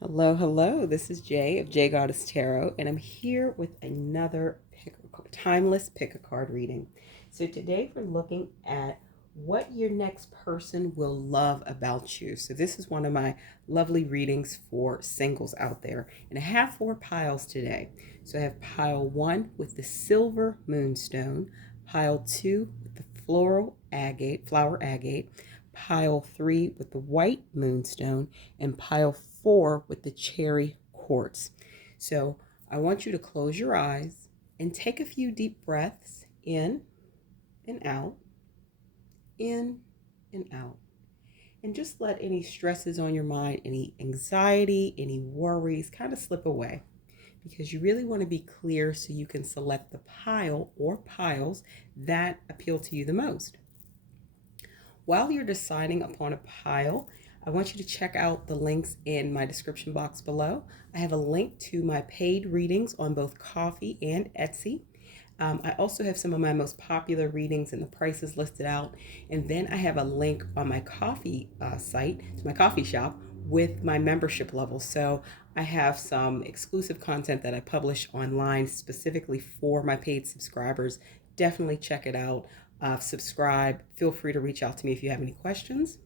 Hello, hello. This is Jay of j.goddess tarot, and I'm here with another timeless pick a card reading. So today we're looking at what your next person will love about you. So this is one of my lovely readings for singles out there, and I have 4 piles today. So I have pile 1 with the silver moonstone, pile 2 with the flower agate, pile 3 with the white moonstone, and pile 4 with the cherry quartz. So I want you to close your eyes and take a few deep breaths in and out, in and out. And just let any stresses on your mind, any anxiety, any worries kind of slip away, because you really want to be clear so you can select the pile or piles that appeal to you the most. While you're deciding upon a pile, I want you to check out the links in my description box below. I have a link to my paid readings on both Ko-fi and Etsy. I also have some of my most popular readings and the prices listed out. And then I have a link on my Ko-fi site, to my Ko-fi shop, with my membership level. So I have some exclusive content that I publish online specifically for my paid subscribers. Definitely check it out. Subscribe. Feel free to reach out to me if you have any questions.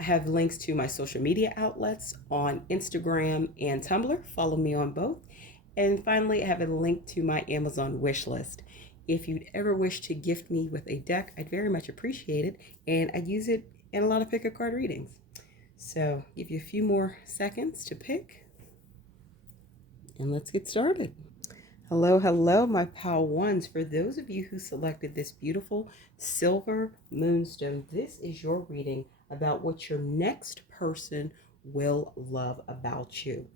I have links to my social media outlets on Instagram and Tumblr. Follow me on both. And finally, I have a link to my Amazon wish list. If you'd ever wish to gift me with a deck, I'd very much appreciate it. And I use it in a lot of pick-a-card readings. So give you a few more seconds to pick. And let's get started. Hello, hello, my pile ones. For those of you who selected this beautiful silver moonstone, this is your reading about what your next person will love about you.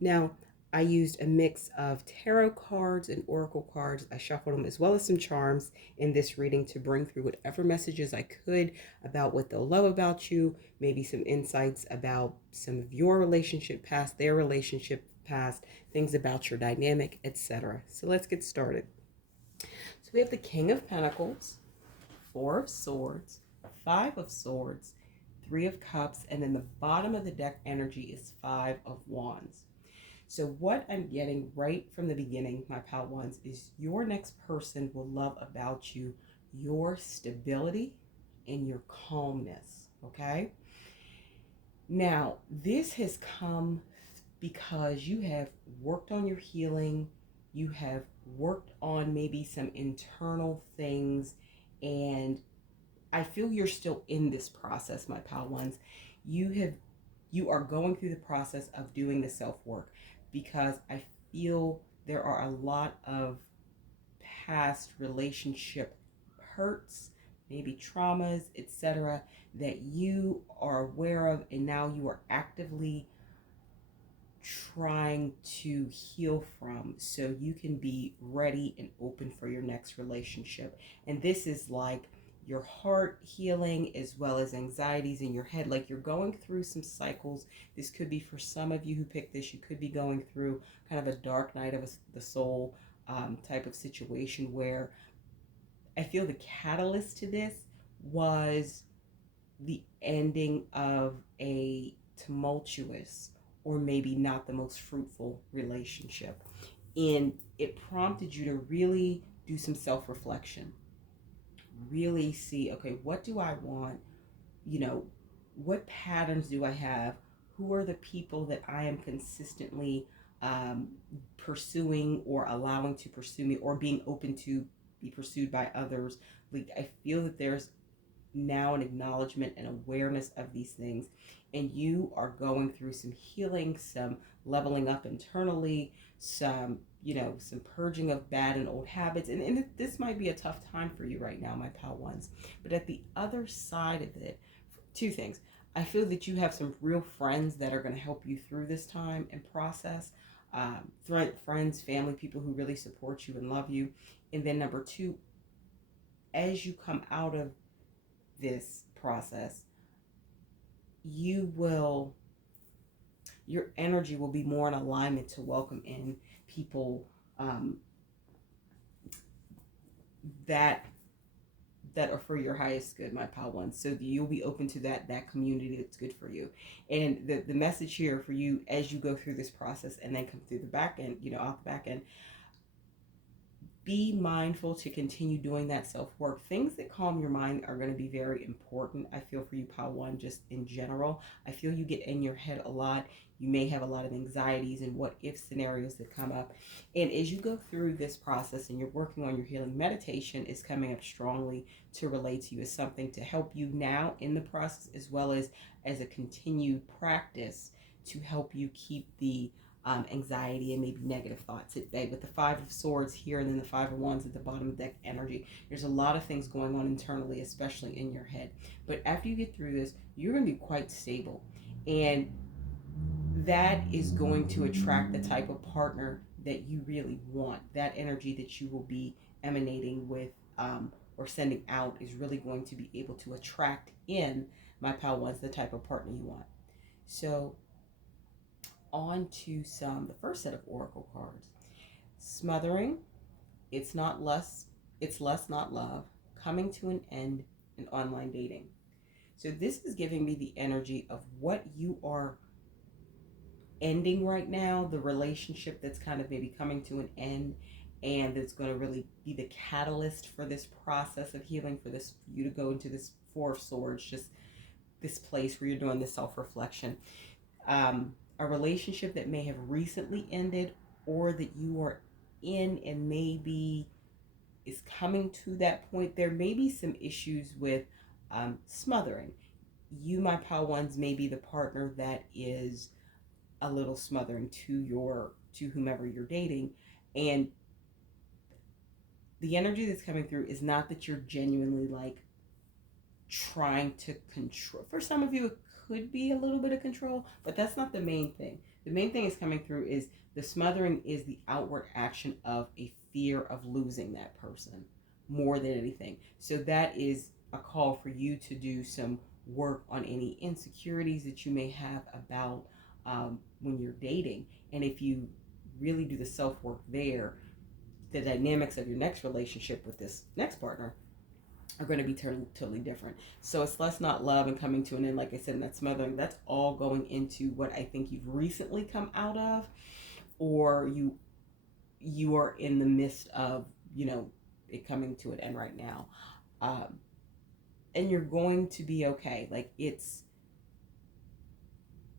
Now, I used a mix of tarot cards and oracle cards. I shuffled them as well as some charms in this reading to bring through whatever messages I could about what they'll love about you, maybe some insights about some of your relationship past, their relationship past, things about your dynamic, etc. So let's get started. So we have the King of Pentacles, 4 of Swords, 5 of Swords, 3 of Cups, and then the bottom of the deck energy is 5 of Wands. So what I'm getting right from the beginning, my pal ones, is your next person will love about you your stability and your calmness, okay? Now, this has come because you have worked on your healing, you have worked on maybe some internal things, and I feel you're still in this process, my pal ones. You are going through the process of doing the self-work, because I feel there are a lot of past relationship hurts, maybe traumas, etc., that you are aware of, and now you are actively trying to heal from so you can be ready and open for your next relationship. And this is like your heart healing as well as anxieties in your head, like you're going through some cycles. This could be, for some of you who picked this, you could be going through kind of a dark night of the soul type of situation, where I feel the catalyst to this was the ending of a tumultuous or maybe not the most fruitful relationship. And it prompted you to really do some self-reflection. Really see, okay, what do I want? What patterns do I have? Who are the people that I am consistently pursuing or allowing to pursue me, or being open to be pursued by others? Like, I feel that there's now an acknowledgement and awareness of these things, and you are going through some healing, some leveling up internally, some some purging of bad and old habits. And this might be a tough time for you right now, my pal ones. But at the other side of it, 2 things. I feel that you have some real friends that are going to help you through this time and process. Friends, family, people who really support you and love you. And then number 2, as you come out of this process, your energy will be more in alignment to welcome in people that that are for your highest good, my pal ones. So you'll be open to that community that's good for you. And the message here for you as you go through this process and then come through the back end, out the back end, be mindful to continue doing that self-work. Things that calm your mind are going to be very important, I feel, for you, pile one, just in general. I feel you get in your head a lot. You may have a lot of anxieties and what if scenarios that come up. And as you go through this process and you're working on your healing, meditation is coming up strongly to relate to you as something to help you now in the process, as well as a continued practice to help you keep the anxiety and maybe negative thoughts at bay. With the Five of Swords here and then the Five of Wands at the bottom of the deck energy, there's a lot of things going on internally, especially in your head. But after you get through this, you're going to be quite stable. And that is going to attract the type of partner that you really want. That energy that you will be emanating with or sending out is really going to be able to attract in, my pal ones, the type of partner you want. So on to the first set of oracle cards. Smothering, it's not less, it's less, not love, coming to an end, in online dating. So this is giving me the energy of what you are ending right now, the relationship that's kind of maybe coming to an end, and it's going to really be the catalyst for this process of healing, for you to go into this Four of Swords, just this place where you're doing this self-reflection. A relationship that may have recently ended, or that you are in and maybe is coming to that point. There may be some issues with smothering. You, my pal ones, may be the partner that is a little smothering to whomever you're dating. And the energy that's coming through is not that you're genuinely like trying to control. For some of you, it could be a little bit of control, but that's not the main thing. The main thing is coming through is the smothering is the outward action of a fear of losing that person more than anything. So that is a call for you to do some work on any insecurities that you may have about when you're dating. And if you really do the self-work there, the dynamics of your next relationship with this next partner are going to be totally different. So it's less, not love, and coming to an end, like I said, and that smothering, that's all going into what I think you've recently come out of, or you are in the midst of, it coming to an end right now. And you're going to be okay. Like, it's,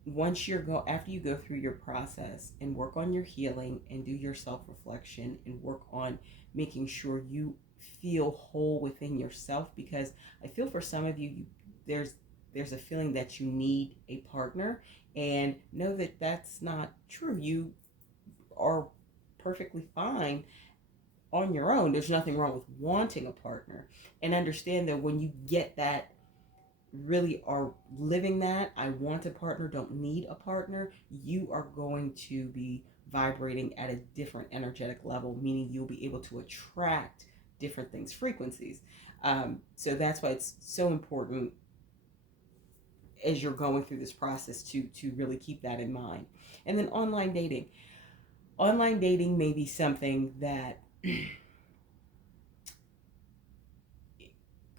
after you go through your process and work on your healing and do your self-reflection and work on making sure you feel whole within yourself, because I feel for some of you, there's a feeling that you need a partner, and know that that's not true. You are perfectly fine on your own. There's nothing wrong with wanting a partner, and understand that when you get that, really are living that I want a partner, don't need a partner, you are going to be vibrating at a different energetic level, meaning you'll be able to attract different things, frequencies. So that's why it's so important as you're going through this process to really keep that in mind. And then online dating. Online dating may be something that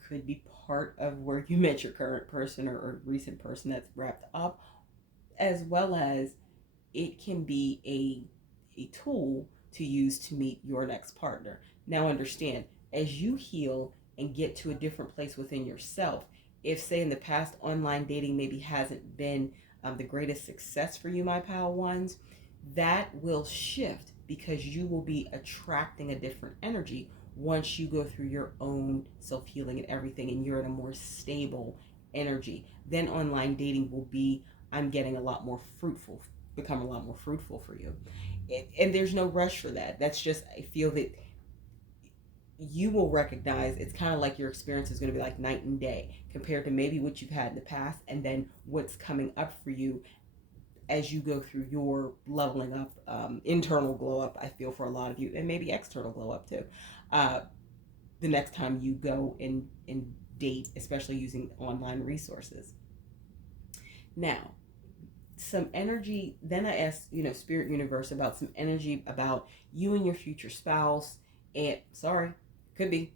could be part of where you met your current person or recent person that's wrapped up, as well as it can be a tool to use to meet your next partner. Now understand, as you heal and get to a different place within yourself, if, say, in the past online dating maybe hasn't been the greatest success for you, my pal ones, that will shift, because you will be attracting a different energy once you go through your own self-healing and everything, and you're in a more stable energy. Then online dating will be, I'm getting become a lot more fruitful for you. And there's no rush for that. That's just, I feel that you will recognize it's kind of like your experience is going to be like night and day compared to maybe what you've had in the past, and then what's coming up for you as you go through your leveling up, internal glow up, I feel, for a lot of you, and maybe external glow up too, the next time you go and date, especially using online resources. Now, some energy, then I asked, Spirit Universe, about some energy about you and your future spouse, and, could be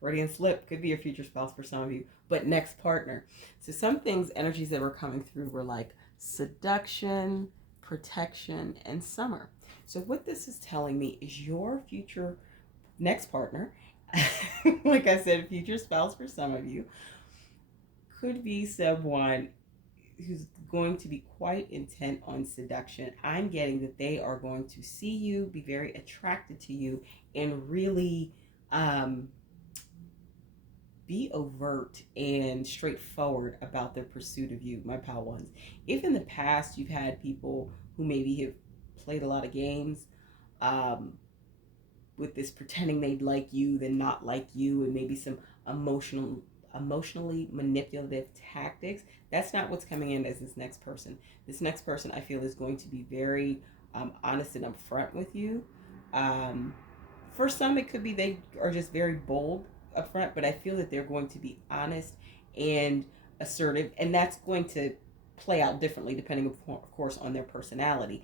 Freudian slip, could be your future spouse for some of you, but next partner. So some things, energies that were coming through were like seduction, protection, and summer. So what this is telling me is your future next partner, like I said, future spouse for some of you, could be someone who's going to be quite intent on seduction. I'm getting that they are going to see you, be very attracted to you, and really be overt and straightforward about their pursuit of you, my pal ones. If in the past you've had people who maybe have played a lot of games, um, with this pretending they'd like you, then not like you, and maybe some emotionally manipulative tactics, that's not what's coming in as this next person. This next person, I feel, is going to be very honest and upfront with you. Um, for some, it could be they are just very bold upfront, but I feel that they're going to be honest and assertive, and that's going to play out differently depending, of course, on their personality.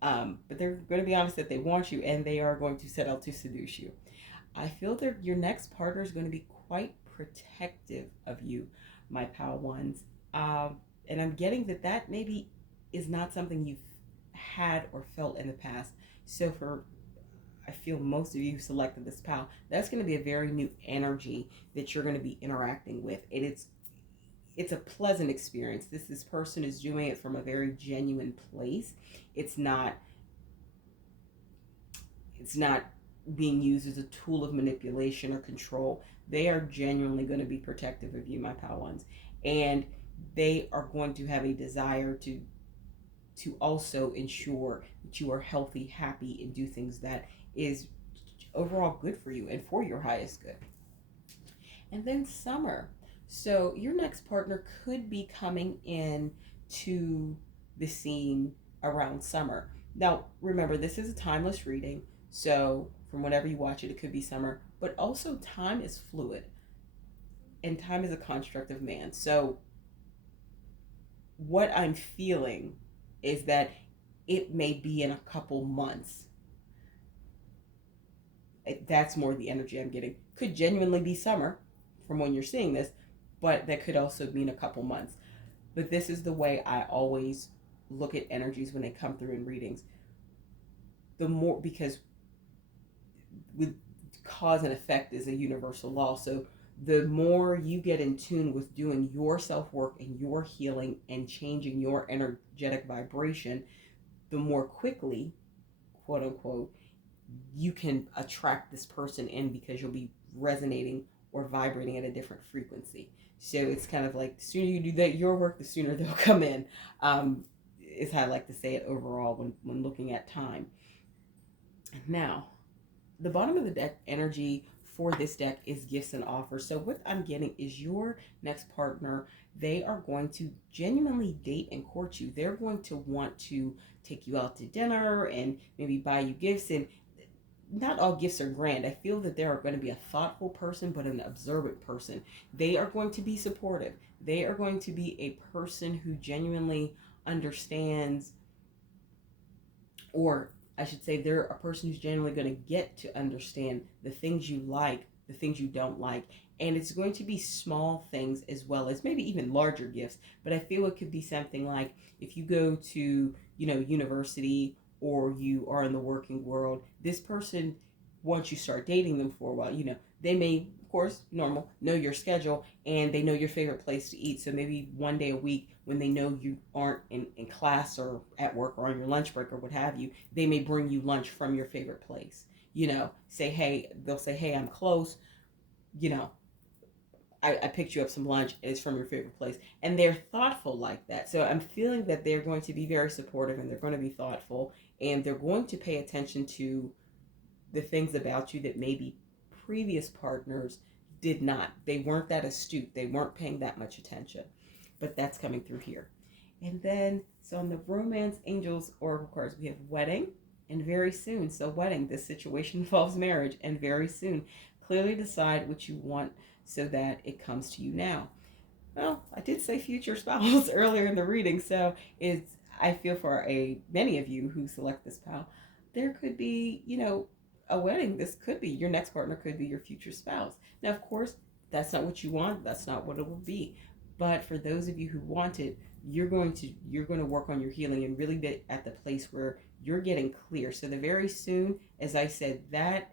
But they're going to be honest that they want you, and they are going to set out to seduce you. I feel that your next partner is going to be quite protective of you, my pal ones. And I'm getting that that maybe is not something you've had or felt in the past. So for, I feel most of you who selected this pal, that's going to be a very new energy that you're going to be interacting with. And it's a pleasant experience. This person is doing it from a very genuine place. It's not being used as a tool of manipulation or control. They are genuinely going to be protective of you, my pal ones. And they are going to have a desire to also ensure that you are healthy, happy, and do things that is overall good for you and for your highest good. And then summer. So your next partner could be coming in to the scene around summer. Now, remember, this is a timeless reading. So from whenever you watch it, it could be summer. But also time is fluid. And time is a construct of man. So what I'm feeling is that it may be in a couple months. That's more the energy I'm getting. Could genuinely be summer from when you're seeing this, but that could also mean a couple months. But this is the way I always look at energies when they come through in readings. The more, because with cause and effect is a universal law. So the more you get in tune with doing your self-work and your healing and changing your energetic vibration, the more quickly, quote unquote, you can attract this person in, because you'll be resonating or vibrating at a different frequency. So it's kind of like the sooner you do that your work, the sooner they'll come in. Is how I like to say it overall when looking at time. Now, the bottom of the deck energy for this deck is gifts and offers. So what I'm getting is your next partner, they are going to genuinely date and court you. They're going to want to take you out to dinner and maybe buy you gifts. And not all gifts are grand. I feel that they are going to be a thoughtful person, but an observant person. They are going to be supportive. They are going to be a person who genuinely understands, or I should say, they're a person who's genuinely going to get to understand the things you like, the things you don't like. And it's going to be small things as well as maybe even larger gifts. But I feel it could be something like if you go to, university, or you are in the working world, this person, once you start dating them for a while, they may, of course, normal, know your schedule, and they know your favorite place to eat. So maybe one day a week, when they know you aren't in class or at work or on your lunch break or what have you, they may bring you lunch from your favorite place. They'll say, hey, I'm close, I picked you up some lunch, and it's from your favorite place. And they're thoughtful like that. So I'm feeling that they're going to be very supportive, and they're going to be thoughtful, and they're going to pay attention to the things about you that maybe previous partners did not. They weren't that astute. They weren't paying that much attention. But that's coming through here. And then, so on the romance angels oracle cards, we have wedding and very soon. So wedding, this situation involves marriage, and very soon. Clearly decide what you want so that it comes to you now. Well, I did say future spouse earlier in the reading, so I feel for many of you who select this pal, there could be, a wedding. This could be your next partner, could be your future spouse. Now, of course, that's not what you want. That's not what it will be. But for those of you who want it, you're going to work on your healing and really get at the place where you're getting clear. So the very soon, as I said, that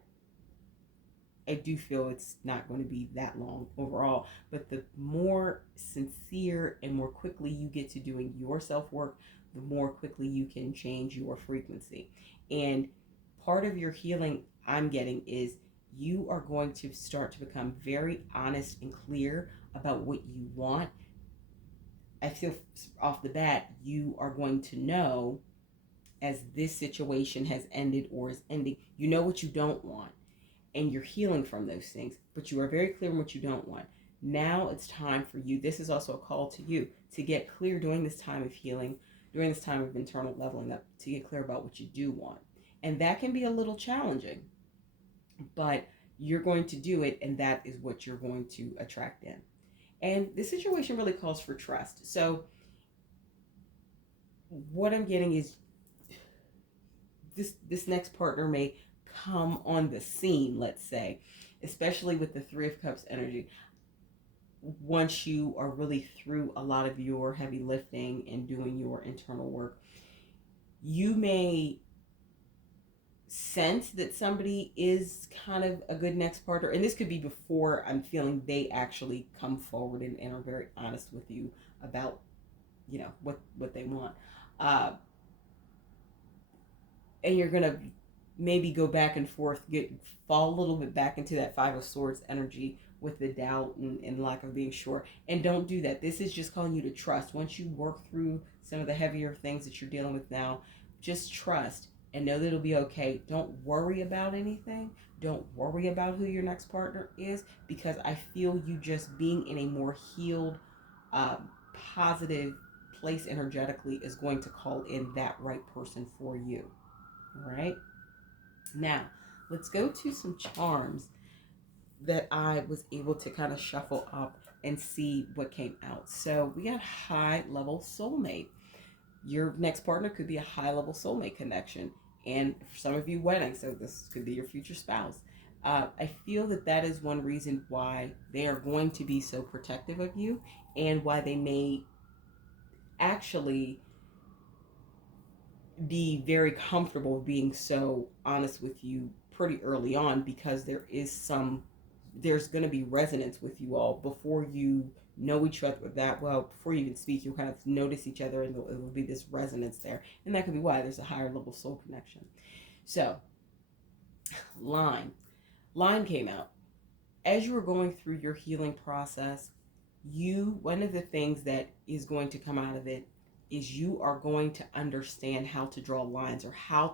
I do feel it's not going to be that long overall, but the more sincere and more quickly you get to doing your self work, the more quickly you can change your frequency. And part of your healing I'm getting is you are going to start to become very honest and clear about what you want. I feel off the bat, you are going to know as this situation has ended or is ending, you know what you don't want, and you're healing from those things, but you are very clear on what you don't want. Now it's time for you. This is also a call to you to get clear during this time of healing, during this time of internal leveling up, to get clear about what you do want. And that can be a little challenging, but you're going to do it, and that is what you're going to attract in. And this situation really calls for trust. So what I'm getting is this next partner may come on the scene, let's say, especially with the Three of Cups energy. Once you are really through a lot of your heavy lifting and doing your internal work, you may sense that somebody is kind of a good next partner. And this could be before I'm feeling they actually come forward and are very honest with you about, what they want. And you're going to maybe go back and forth, fall a little bit back into that Five of Swords energy with the doubt and lack of being sure. And don't do that. This is just calling you to trust. Once you work through some of the heavier things that you're dealing with now, just trust and know that it'll be okay. Don't worry about anything. Don't worry about who your next partner is, because I feel you just being in a more healed, positive place energetically is going to call in that right person for you. All right. Now, let's go to some charms that I was able to kind of shuffle up and see what came out. So we got high level soulmate. Your next partner could be a high level soulmate connection. And for some of you, wedding. So this could be your future spouse. I feel that is one reason why they are going to be so protective of you, and why they may actually be very comfortable being so honest with you pretty early on, because there's going to be resonance with you all before you know each other that well. Before you even speak, you'll kind of notice each other, and there will be this resonance there, and that could be why there's a higher level soul connection. So line came out as you were going through your healing process. One of the things that is going to come out of it is you are going to understand how to draw lines, or how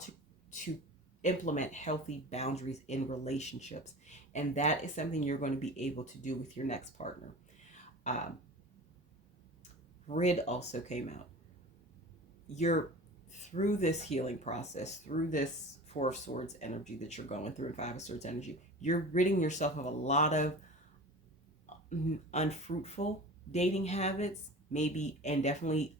to implement healthy boundaries in relationships. And that is something you're going to be able to do with your next partner. Grid also came out. You're through this healing process, through this Four of Swords energy that you're going through, and Five of Swords energy. You're ridding yourself of a lot of unfruitful dating habits, maybe, and definitely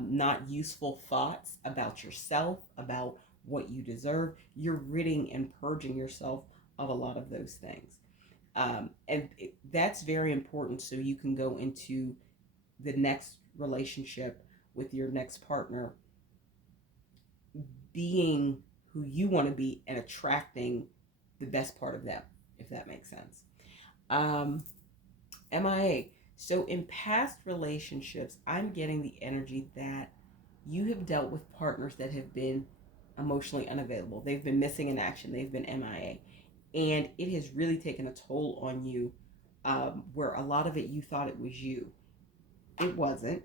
not useful thoughts about yourself, about what you deserve. You're ridding and purging yourself of a lot of those things. That's very important, so you can go into the next relationship with your next partner being who you want to be and attracting the best part of them, if that makes sense. MIA. So in past relationships, I'm getting the energy that you have dealt with partners that have been emotionally unavailable. They've been missing in action. They've been MIA. And it has really taken a toll on you, where a lot of it you thought it was you. It wasn't.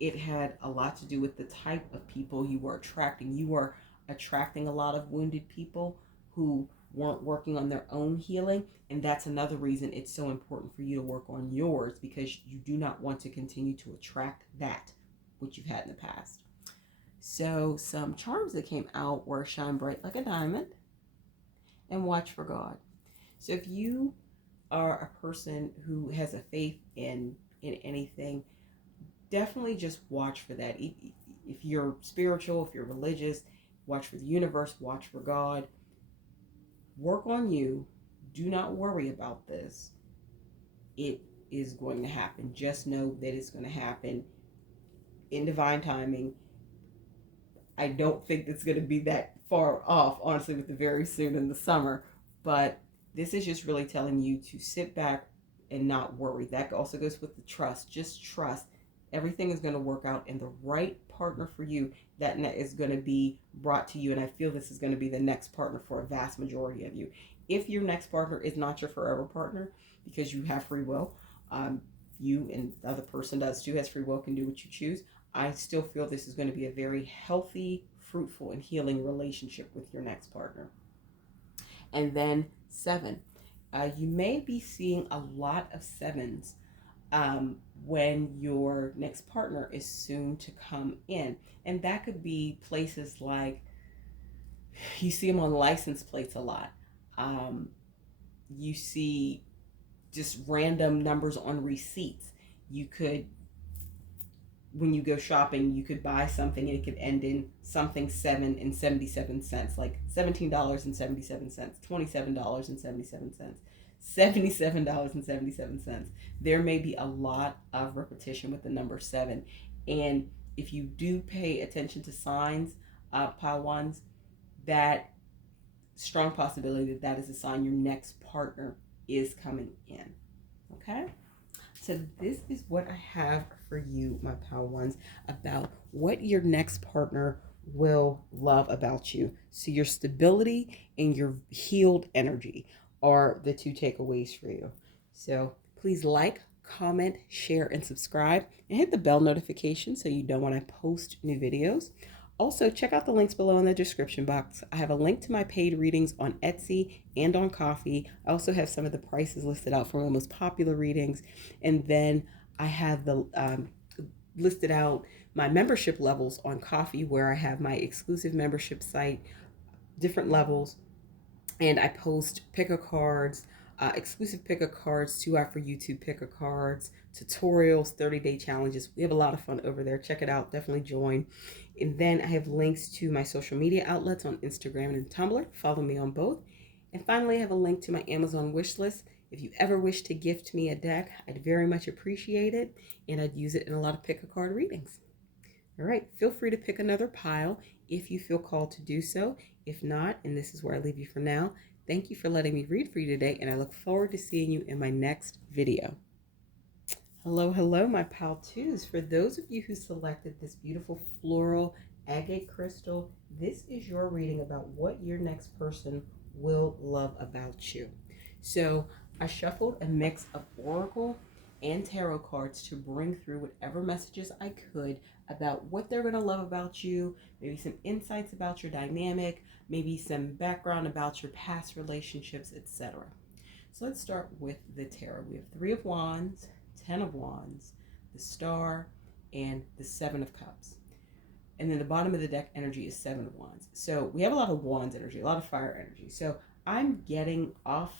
It had a lot to do with the type of people you were attracting. You were attracting a lot of wounded people who weren't working on their own healing. And that's another reason it's so important for you to work on yours, because you do not want to continue to attract that which you've had in the past. So some charms that came out were shine bright like a diamond and watch for God. So if you are a person who has a faith in anything, definitely just watch for that. If you're spiritual, if you're religious, watch for the universe, watch for God. Work on you. Do not worry about this. It is going to happen. Just know that it's going to happen in divine timing. I don't think it's going to be that far off, honestly, with the very soon in the summer. But this is just really telling you to sit back and not worry. That also goes with the trust. Just trust. Everything is going to work out, and the right partner for you that is going to be brought to you. And I feel this is going to be the next partner for a vast majority of you. If your next partner is not your forever partner, because you have free will, you and the other person does too, has free will, can do what you choose. I still feel this is going to be a very healthy, fruitful, and healing relationship with your next partner. And then 7, you may be seeing a lot of 7s when your next partner is soon to come in. And that could be places like you see them on license plates a lot. You see just random numbers on receipts. You could, when you go shopping, you could buy something and it could end in something 7 and 77 cents, like $17.77, $27.77, $77.77. There may be a lot of repetition with the number 7. And if you do pay attention to signs, pile ones, that strong possibility that that is a sign your next partner is coming in. Okay? So this is what I have for you, my pal ones, about what your next partner will love about you. So your stability and your healed energy are the 2 takeaways for you. So please like, comment, share, and subscribe, and hit the bell notification so you know when I post new videos. Also, check out the links below in the description box. I have a link to my paid readings on Etsy and on Ko-fi. I also have some of the prices listed out for my most popular readings. And then I have the listed out my membership levels on Ko-fi, where I have my exclusive membership site, different levels, and I post pick-a-cards, exclusive pick-a-cards, 2 hour for YouTube pick-a-cards, tutorials, 30-day challenges. We have a lot of fun over there. Check it out. Definitely join. And then I have links to my social media outlets on Instagram and Tumblr. Follow me on both. And finally, I have a link to my Amazon wish list. If you ever wish to gift me a deck, I'd very much appreciate it, and I'd use it in a lot of pick-a-card readings. All right, feel free to pick another pile if you feel called to do so. If not, and this is where I leave you for now, thank you for letting me read for you today, and I look forward to seeing you in my next video. Hello, hello, my pal twos. For those of you who selected this beautiful floral agate crystal, this is your reading about what your next person will love about you. So I shuffled a mix of oracle and tarot cards to bring through whatever messages I could about what they're going to love about you, maybe some insights about your dynamic, maybe some background about your past relationships, etc. So let's start with the tarot. We have 3 of Wands, 10 of Wands, the Star, and the 7 of Cups. And then the bottom of the deck energy is 7 of Wands. So we have a lot of Wands energy, a lot of fire energy. So I'm getting off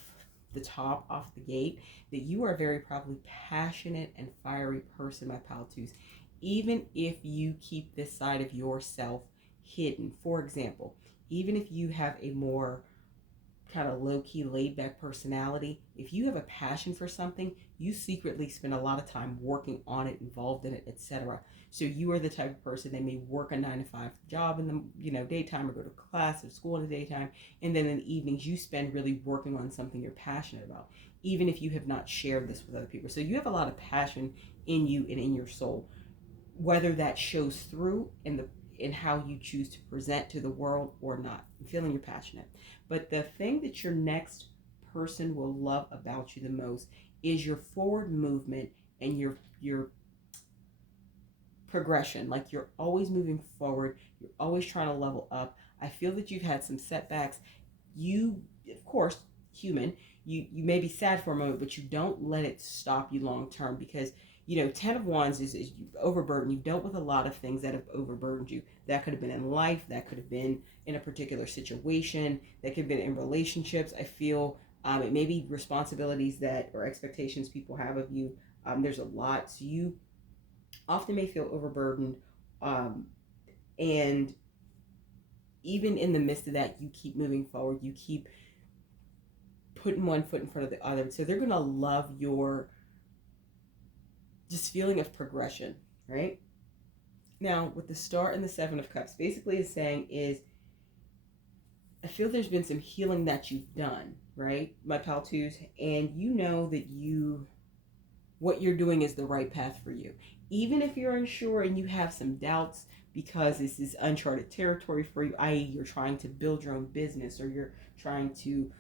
the top, off the gate, that you are a very probably passionate and fiery person, my pal twos, even if you keep this side of yourself hidden. For example, even if you have a more kind of low-key, laid-back personality, if you have a passion for something, you secretly spend a lot of time working on it, involved in it, etc. So you are the type of person that may work a 9-to-5 job in the daytime, or go to class or school in the daytime, and then in the evenings you spend really working on something you're passionate about, even if you have not shared this with other people. So you have a lot of passion in you and in your soul, whether that shows through in how you choose to present to the world or not. I'm feeling you're passionate. But the thing that your next person will love about you the most is your forward movement and your progression. Like, you're always moving forward. You're always trying to level up. I feel that you've had some setbacks. You, of course, human, you may be sad for a moment, but you don't let it stop you long term, because 10 of Wands is overburdened. You've dealt with a lot of things that have overburdened you. That could have been in life. That could have been in a particular situation. That could have been in relationships. I feel it may be responsibilities or expectations people have of you. There's a lot. So you often may feel overburdened. And even in the midst of that, you keep moving forward. You keep putting one foot in front of the other. So they're going to love your just feeling of progression, right? Now, with the Star and the Seven of Cups, basically it's saying is, I feel there's been some healing that you've done, right, my pal twos, and you know that what you're doing is the right path for you. Even if you're unsure and you have some doubts because this is uncharted territory for you, i.e. you're trying to build your own business, or you're trying to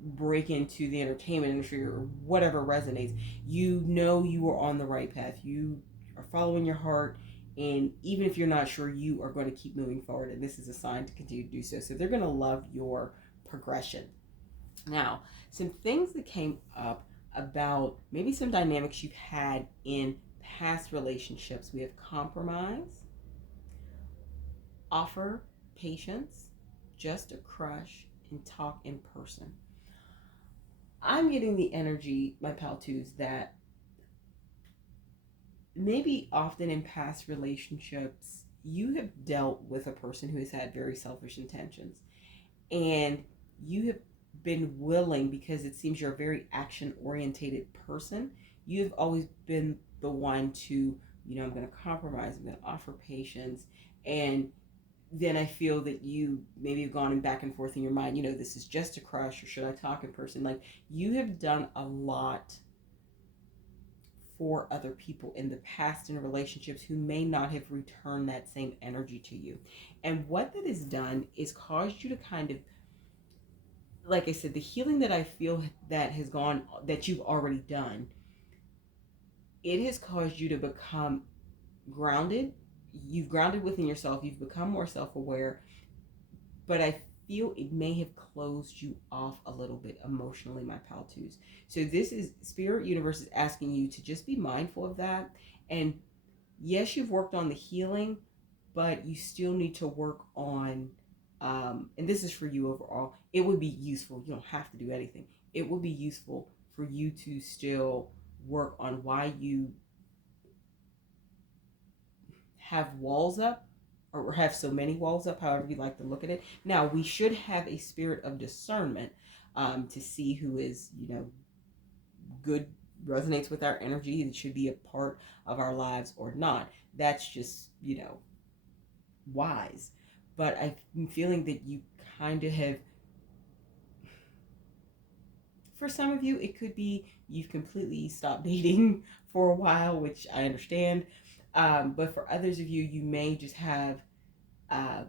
break into the entertainment industry, or whatever resonates, you know you are on the right path. You are following your heart, and even if you're not sure, you are going to keep moving forward, and this is a sign to continue to do so. So they're going to love your progression. Now, some things that came up about maybe some dynamics you've had in past relationships. We have compromise, offer, patience, just a crush, and talk in person. I'm getting the energy, my pal twos, that maybe often in past relationships, you have dealt with a person who has had very selfish intentions. And you have been willing, because it seems you're a very action orientated person, you've always been the one to, I'm going to compromise, I'm going to offer patience. And then I feel that you maybe have gone back and forth in your mind, this is just a crush, or should I talk in person? Like, you have done a lot for other people in the past in relationships who may not have returned that same energy to you. And what that has done is caused you to kind of, like I said, the healing that I feel that has gone, that you've already done, it has caused you to become grounded. You've grounded within yourself. You've become more self-aware. But I feel it may have closed you off a little bit emotionally, my pal twos. So this is, Spirit Universe is asking you to just be mindful of that. And yes, you've worked on the healing, but you still need to work on, and this is for you overall, it would be useful, you don't have to do anything, it would be useful for you to still work on why you have walls up, or have so many walls up, however you like to look at it. Now, we should have a spirit of discernment to see who is, good, resonates with our energy, and should be a part of our lives or not. That's just, wise. But I'm feeling that you kind of have, for some of you, it could be you've completely stopped dating for a while, which I understand. But for others of you, you may just have um,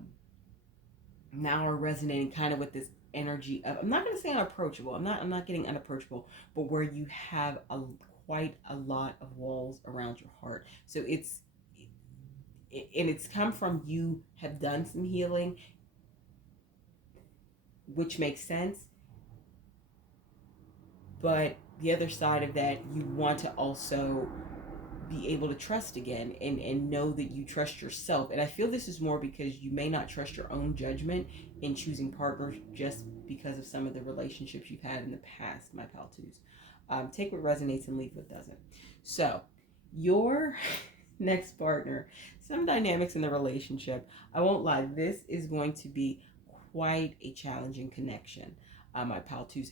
now are resonating kind of with this energy of, I'm not going to say unapproachable. I'm not getting unapproachable, but where you have quite a lot of walls around your heart. So it's come from, you have done some healing, which makes sense. But the other side of that, you want to also be able to trust again, and know that you trust yourself. And I feel this is more because you may not trust your own judgment in choosing partners, just because of some of the relationships you've had in the past, my pal twos. Take what resonates and leave what doesn't. So your next partner, some dynamics in the relationship, I won't lie, this is going to be quite a challenging connection, my pal twos.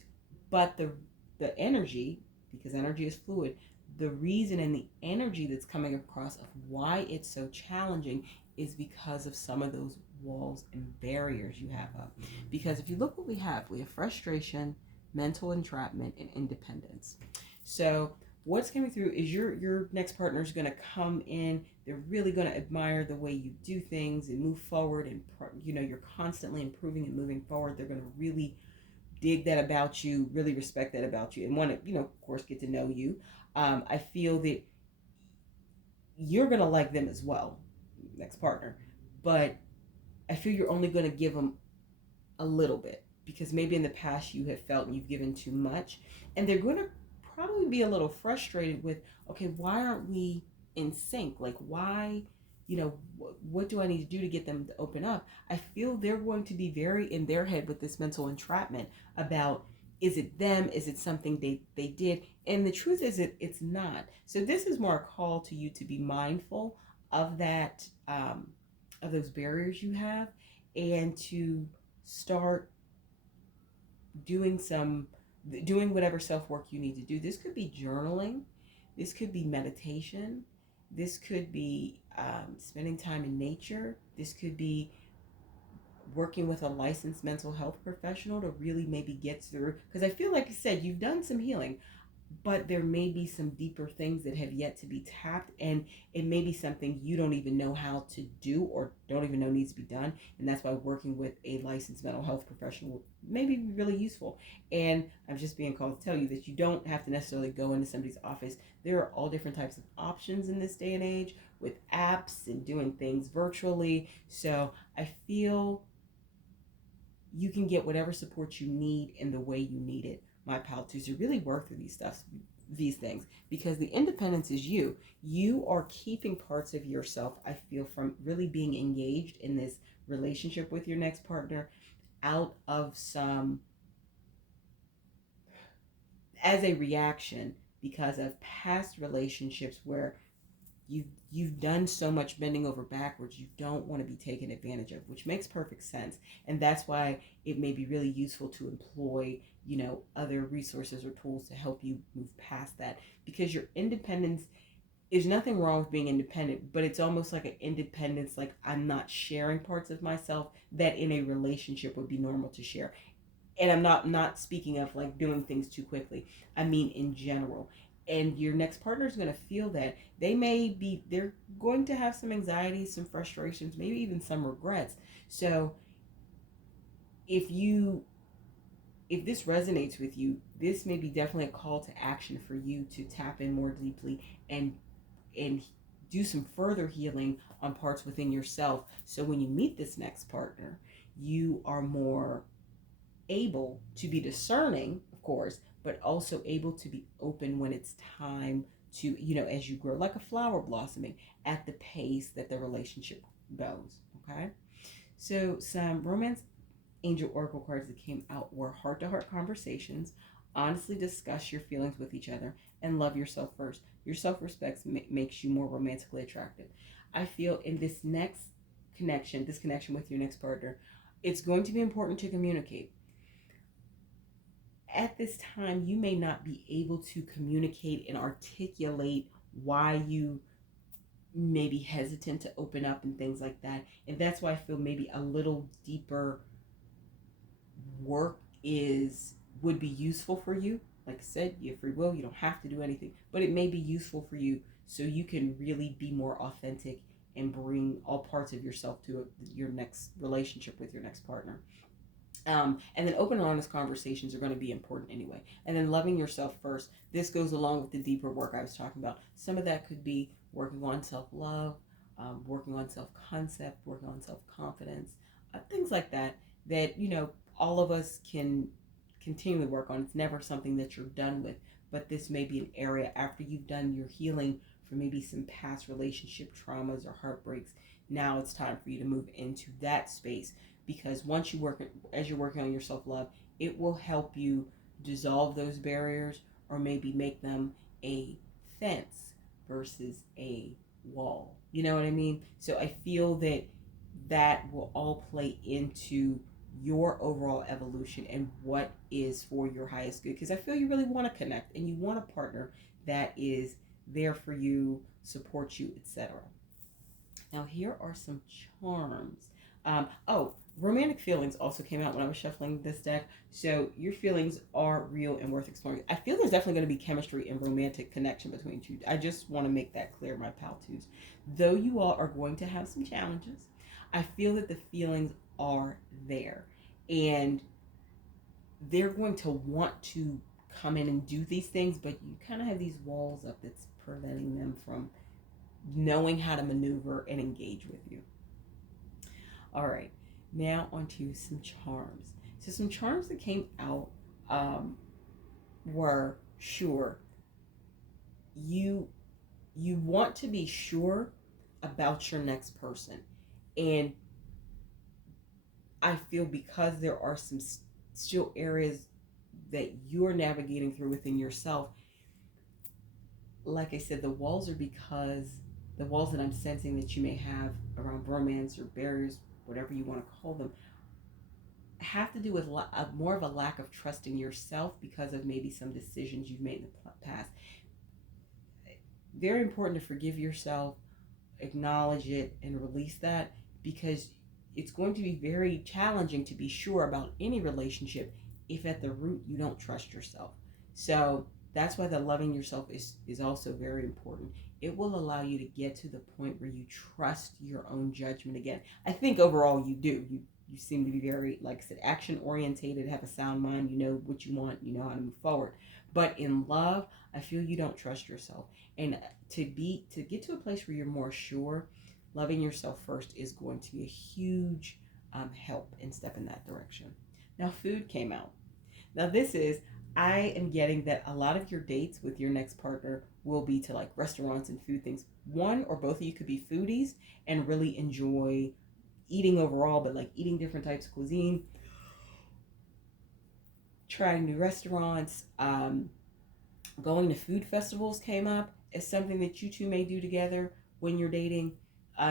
But the energy, because energy is fluid, the reason and the energy that's coming across of why it's so challenging is because of some of those walls and barriers you have up. Because if you look what we have frustration, mental entrapment, and independence. So what's coming through is your next partner is going to come in, they're really going to admire the way you do things and move forward, and you're constantly improving and moving forward. They're going to really dig that about you, really respect that about you, and want to, of course, get to know you. I feel that you're going to like them as well, next partner, but I feel you're only going to give them a little bit, because maybe in the past you have felt you've given too much, and they're going to probably be a little frustrated with, okay, why aren't we in sync? Like, why, what do I need to do to get them to open up? I feel they're going to be very in their head with this mental entrapment about, is it them? Is it something they did? And the truth is, it's not. So this is more a call to you to be mindful of that, of those barriers you have, and to start doing some, doing whatever self-work you need to do. This could be journaling. This could be meditation. This could be spending time in nature. This could be working with a licensed mental health professional to really maybe get through. Because I feel like you said, you've done some healing, but there may be some deeper things that have yet to be tapped, and it may be something you don't even know how to do or don't even know needs to be done. And that's why working with a licensed mental health professional may be really useful. And I'm just being called to tell you that you don't have to necessarily go into somebody's office. There are all different types of options in this day and age with apps and doing things virtually. So I feel you can get whatever support you need in the way you need it, my pal, to really work through these things, because the independence is you. You are keeping parts of yourself, I feel, from really being engaged in this relationship with your next partner out of some, as a reaction because of past relationships where you've done so much bending over backwards, you don't want to be taken advantage of, which makes perfect sense. And that's why it may be really useful to employ, other resources or tools to help you move past that, because your independence, is nothing wrong with being independent, but it's almost like an independence, like I'm not sharing parts of myself that in a relationship would be normal to share. And I'm not speaking of like doing things too quickly. I mean in general. And your next partner is going to feel that. They're going to have some anxieties, some frustrations, maybe even some regrets. So if you if this resonates with you, this may be definitely a call to action for you to tap in more deeply and do some further healing on parts within yourself. So when you meet this next partner, you are more able to be discerning, of course, but also able to be open when it's time to, as you grow, like a flower blossoming at the pace that the relationship goes. Okay. So some romance angel oracle cards that came out were heart to heart conversations, honestly discuss your feelings with each other, and love yourself first. Your self respect makes you more romantically attractive. I feel in this connection with your next partner, it's going to be important to communicate. At this time, you may not be able to communicate and articulate why you may be hesitant to open up and things like that. And that's why I feel maybe a little deeper work is would be useful for you. Like I said, you have free will, you don't have to do anything, but it may be useful for you so you can really be more authentic and bring all parts of yourself to your next relationship with your next partner. And then open and honest conversations are going to be important anyway. And then loving yourself first. This goes along with the deeper work I was talking about. Some of that could be working on self-love, working on self-concept, working on self-confidence, things like that, that, all of us can continually work on. It's never something that you're done with, but this may be an area after you've done your healing for maybe some past relationship traumas or heartbreaks. Now it's time for you to move into that space, because once you work, as you're working on your self-love, it will help you dissolve those barriers or maybe make them a fence versus a wall. You know what I mean? So I feel that that will all play into your overall evolution and what is for your highest good, because I feel you really want to connect and you want a partner that is there for you, support you, etc. Now here are some charms. Romantic feelings also came out when I was shuffling this deck. So your feelings are real and worth exploring. I feel there's definitely going to be chemistry and romantic connection between you. I just want to make that clear, my pal twos. Though you all are going to have some challenges, I feel that the feelings are there. And they're going to want to come in and do these things, but you kind of have these walls up that's preventing them from knowing how to maneuver and engage with you. All right, now onto some charms. So some charms that came out were sure. You want to be sure about your next person, and I feel because there are some still areas that you're navigating through within yourself. Like I said, the walls are because the walls that I'm sensing that you may have around romance or barriers, whatever you want to call them, have to do with more of a lack of trust in yourself because of maybe some decisions you've made in the past. Very important to forgive yourself, acknowledge it, and release that, because it's going to be very challenging to be sure about any relationship if at the root you don't trust yourself. So that's why the loving yourself is also very important. It will allow you to get to the point where you trust your own judgment again. I think overall you do. You seem to be very, like I said, action orientated, have a sound mind, you know what you want, you know how to move forward. But in love, I feel you don't trust yourself. And to get to a place where you're more sure, loving yourself first is going to be a huge help and step in that direction. Now, food came out. Now, I am getting that a lot of your dates with your next partner will be to like restaurants and food things. One or both of you could be foodies and really enjoy eating overall, but like eating different types of cuisine, trying new restaurants, going to food festivals came up as something that you two may do together when you're dating.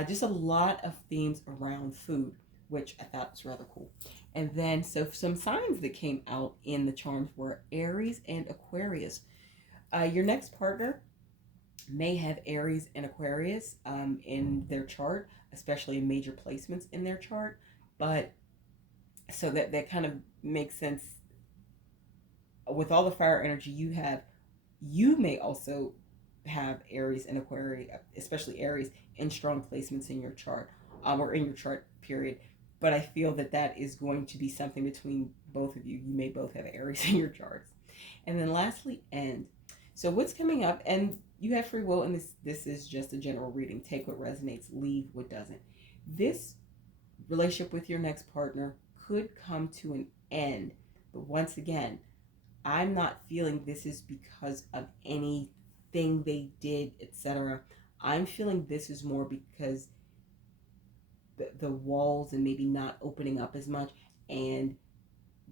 Just a lot of themes around food, which I thought was rather cool. And then, so some signs that came out in the charms were Aries and Aquarius. Your next partner may have Aries and Aquarius in their chart, especially in major placements in their chart. But so that kind of makes sense. With all the fire energy you have, you may also have Aries and Aquarius, especially Aries, in strong placements in your chart, or in your chart period. But I feel that is going to be something between both of you. You may both have Aries in your charts. And then lastly, end. So what's coming up, and you have free will, and this is just a general reading. Take what resonates, leave what doesn't. This relationship with your next partner could come to an end. But once again, I'm not feeling this is because of anything they did, etc. I'm feeling this is more because the walls and maybe not opening up as much, and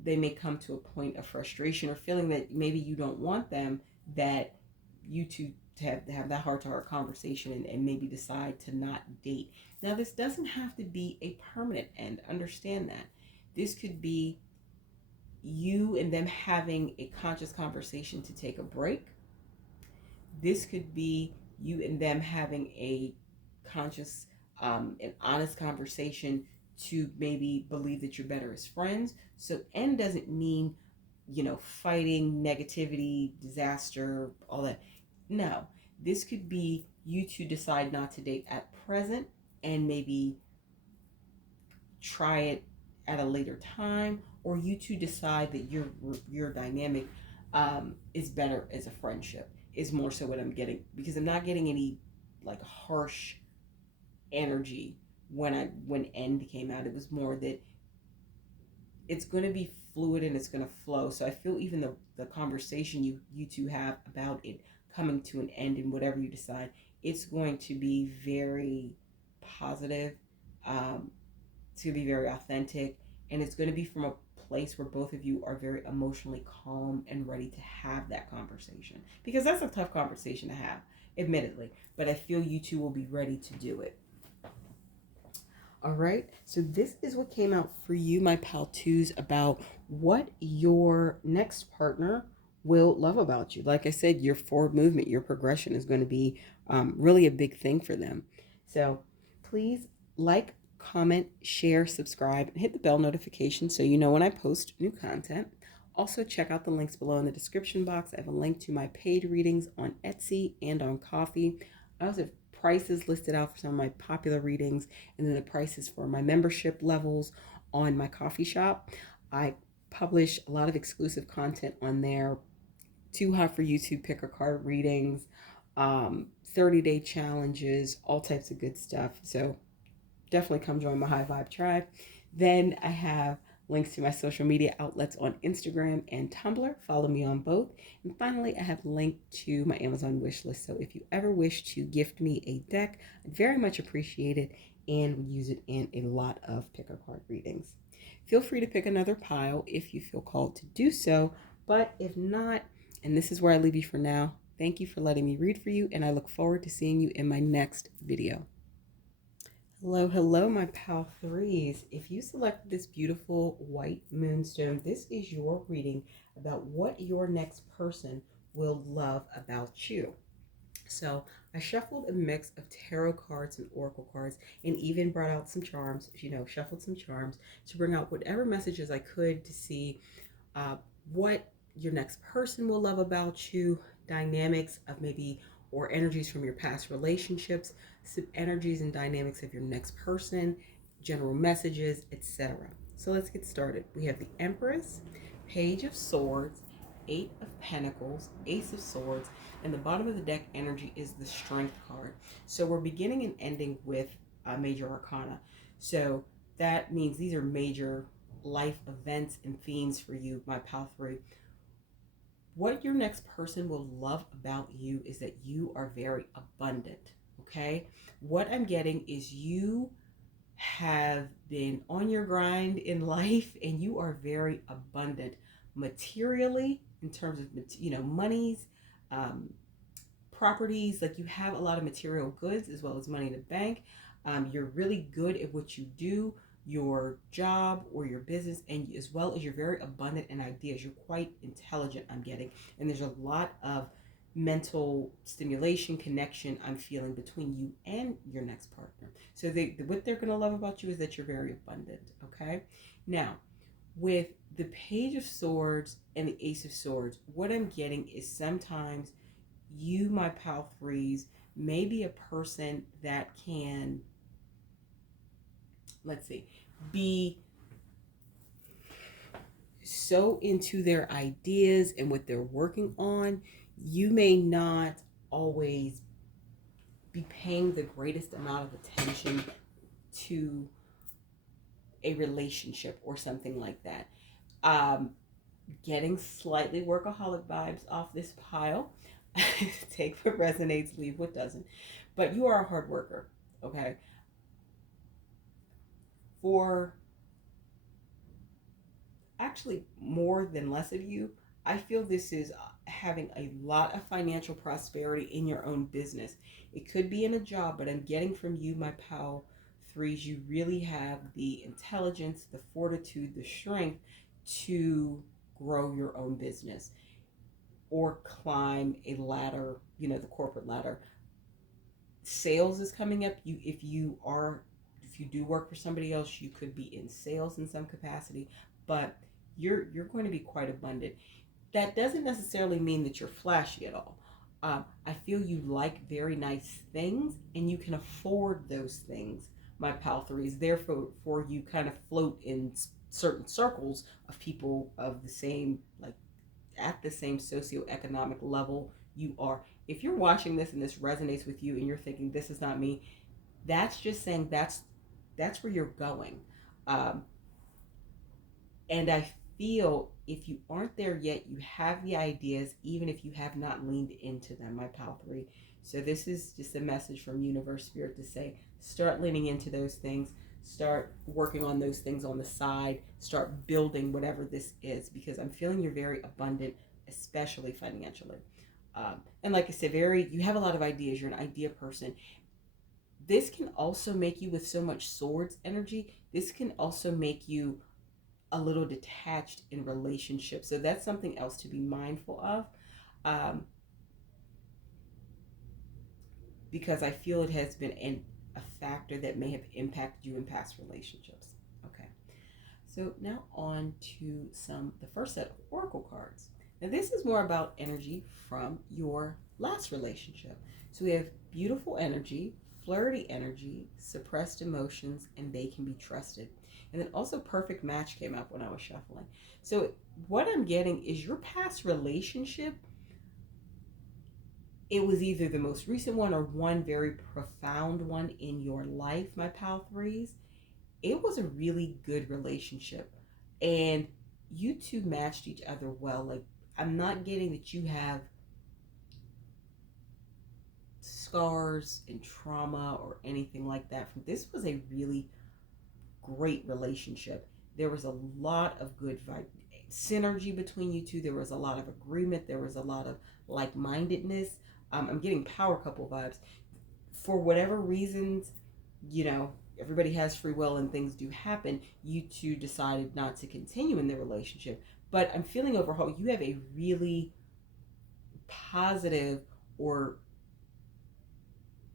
they may come to a point of frustration or feeling that maybe you don't want them, that you two have that heart-to-heart conversation and maybe decide to not date. Now, this doesn't have to be a permanent end. Understand that. This could be you and them having a conscious conversation to take a break. This could be you and them having a conscious and honest conversation to maybe believe that you're better as friends. So end doesn't mean, fighting, negativity, disaster, all that. No, this could be you two decide not to date at present and maybe try it at a later time, or you two decide that your dynamic is better as a friendship, is more so what I'm getting, because I'm not getting any like harsh energy when end came out. It was more that it's going to be fluid and it's going to flow. So I feel even the conversation you two have about it coming to an end and whatever you decide, it's going to be very positive. It's going to be very authentic, and it's going to be from a place where both of you are very emotionally calm and ready to have that conversation, because that's a tough conversation to have, admittedly, but I feel you two will be ready to do it. All right, so this is what came out for you, my pal twos, about what your next partner will love about you. Like I said, your forward movement, your progression is going to be really a big thing for them. So please like, comment, share, subscribe, and hit the bell notification so you know when I post new content. Also, check out the links below in the description box. I have a link to my paid readings on Etsy and on Ko-fi. I also have prices listed out for some of my popular readings, and then the prices for my membership levels on my Ko-fi shop. I publish a lot of exclusive content on there. Too Hot for YouTube pick a card readings, 30-day challenges, all types of good stuff. So definitely come join my High Vibe tribe. Then I have links to my social media outlets on Instagram and Tumblr. Follow me on both. And finally, I have linked to my Amazon wish list. So if you ever wish to gift me a deck, I'd very much appreciate it and would use it in a lot of pick a card readings. Feel free to pick another pile if you feel called to do so. But if not, and this is where I leave you for now, thank you for letting me read for you, and I look forward to seeing you in my next video. Hello, hello, my pal threes. If you selected this beautiful white moonstone, this is your reading about what your next person will love about you. So I shuffled a mix of tarot cards and oracle cards and even brought out some charms, shuffled some charms to bring out whatever messages I could to see uh, what your next person will love about you, dynamics of maybe or energies from your past relationships, some energies and dynamics of your next person, general messages, etc. So let's get started. We have the Empress, Page of Swords, Eight of Pentacles, Ace of Swords, and the bottom of the deck energy is the Strength card. So we're beginning and ending with major arcana. So that means these are major life events and themes for you, my pal three. What your next person will love about you is that you are very abundant. Okay, what I'm getting is you have been on your grind in life and you are very abundant materially in terms of monies, um, properties. Like, you have a lot of material goods as well as money in the bank. You're really good at what you do, your job or your business, and as well as you're very abundant in ideas. You're quite intelligent, I'm getting, and there's a lot of mental stimulation connection I'm feeling between you and your next partner. So what they're going to love about you is that you're very abundant. Okay, now with the Page of Swords and the Ace of Swords, what I'm getting is sometimes you, my pal threes, may be a person that can, let's see, be so into their ideas and what they're working on, you may not always be paying the greatest amount of attention to a relationship or something like that. Um, Getting slightly workaholic vibes off this pile. Take what resonates, leave what doesn't. But you are a hard worker, okay? For actually more than less of you, I feel this is having a lot of financial prosperity in your own business. It could be in a job, but I'm getting from you, my pal threes, you really have the intelligence, the fortitude, the strength to grow your own business or climb a ladder, the corporate ladder. Sales is coming up. If you do work for somebody else, you could be in sales in some capacity, but you're going to be quite abundant. That doesn't necessarily mean that you're flashy at all. I feel you like very nice things and you can afford those things, my pal threes. Therefore, you kind of float in certain circles of people of the same, like, at the same socioeconomic level you are. If you're watching this and this resonates with you and you're thinking this is not me, that's just saying that's where you're going. Um, and I feel if you aren't there yet, you have the ideas, even if you have not leaned into them, my pal three. So this is just a message from Universe Spirit to say, start leaning into those things, start working on those things on the side, start building whatever this is, because I'm feeling you're very abundant, especially financially. And like I said, you have a lot of ideas. You're an idea person. This can also make you, with so much swords energy, this can also make you a little detached in relationships. So that's something else to be mindful of, because I feel it has been a factor that may have impacted you in past relationships. Okay. So now on to the first set of oracle cards. Now this is more about energy from your last relationship. So we have beautiful energy, flirty energy, suppressed emotions, and they can be trusted. And then also perfect match came up when I was shuffling. So what I'm getting is your past relationship, it was either the most recent one or one very profound one in your life, my pal threes. It was a really good relationship and you two matched each other well. Like, I'm not getting that you have scars and trauma or anything like that. This was a really great relationship. There was a lot of good synergy between you two. There was a lot of agreement. There was a lot of like-mindedness. I'm getting power couple vibes. For whatever reasons, you know, everybody has free will and things do happen, you two decided not to continue in the relationship. But I'm feeling overall, you have a really positive or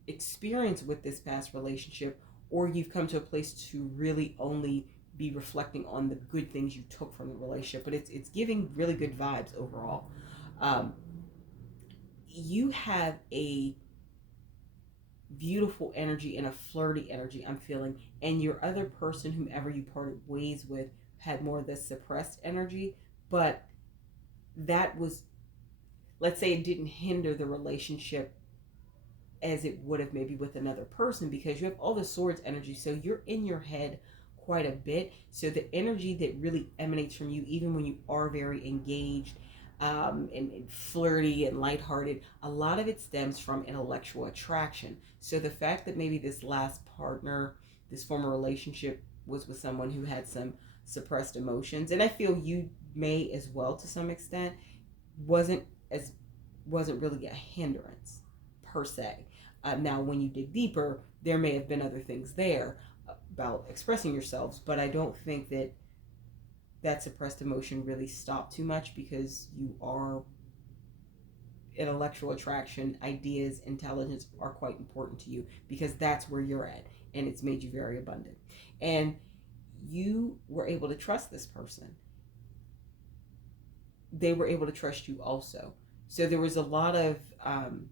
experience with this past relationship, or you've come to a place to really only be reflecting on the good things you took from the relationship. But it's giving really good vibes overall. Um, you have a beautiful energy and a flirty energy, I'm feeling, and your other person, whomever you parted ways with, had more of this suppressed energy. But that was, let's say, it didn't hinder the relationship as it would have maybe with another person, because you have all the swords energy, so you're in your head quite a bit. So the energy that really emanates from you, even when you are very engaged, and flirty and lighthearted, a lot of it stems from intellectual attraction. So the fact that maybe this last partner, this former relationship, was with someone who had some suppressed emotions, and I feel you may as well to some extent, wasn't as wasn't really a hindrance per se. Now, when you dig deeper, there may have been other things there about expressing yourselves, but I don't think that that suppressed emotion really stopped too much, because you are intellectual attraction, ideas, intelligence are quite important to you, because that's where you're at, and it's made you very abundant. And you were able to trust this person. They were able to trust you also. So there was a lot of, I'm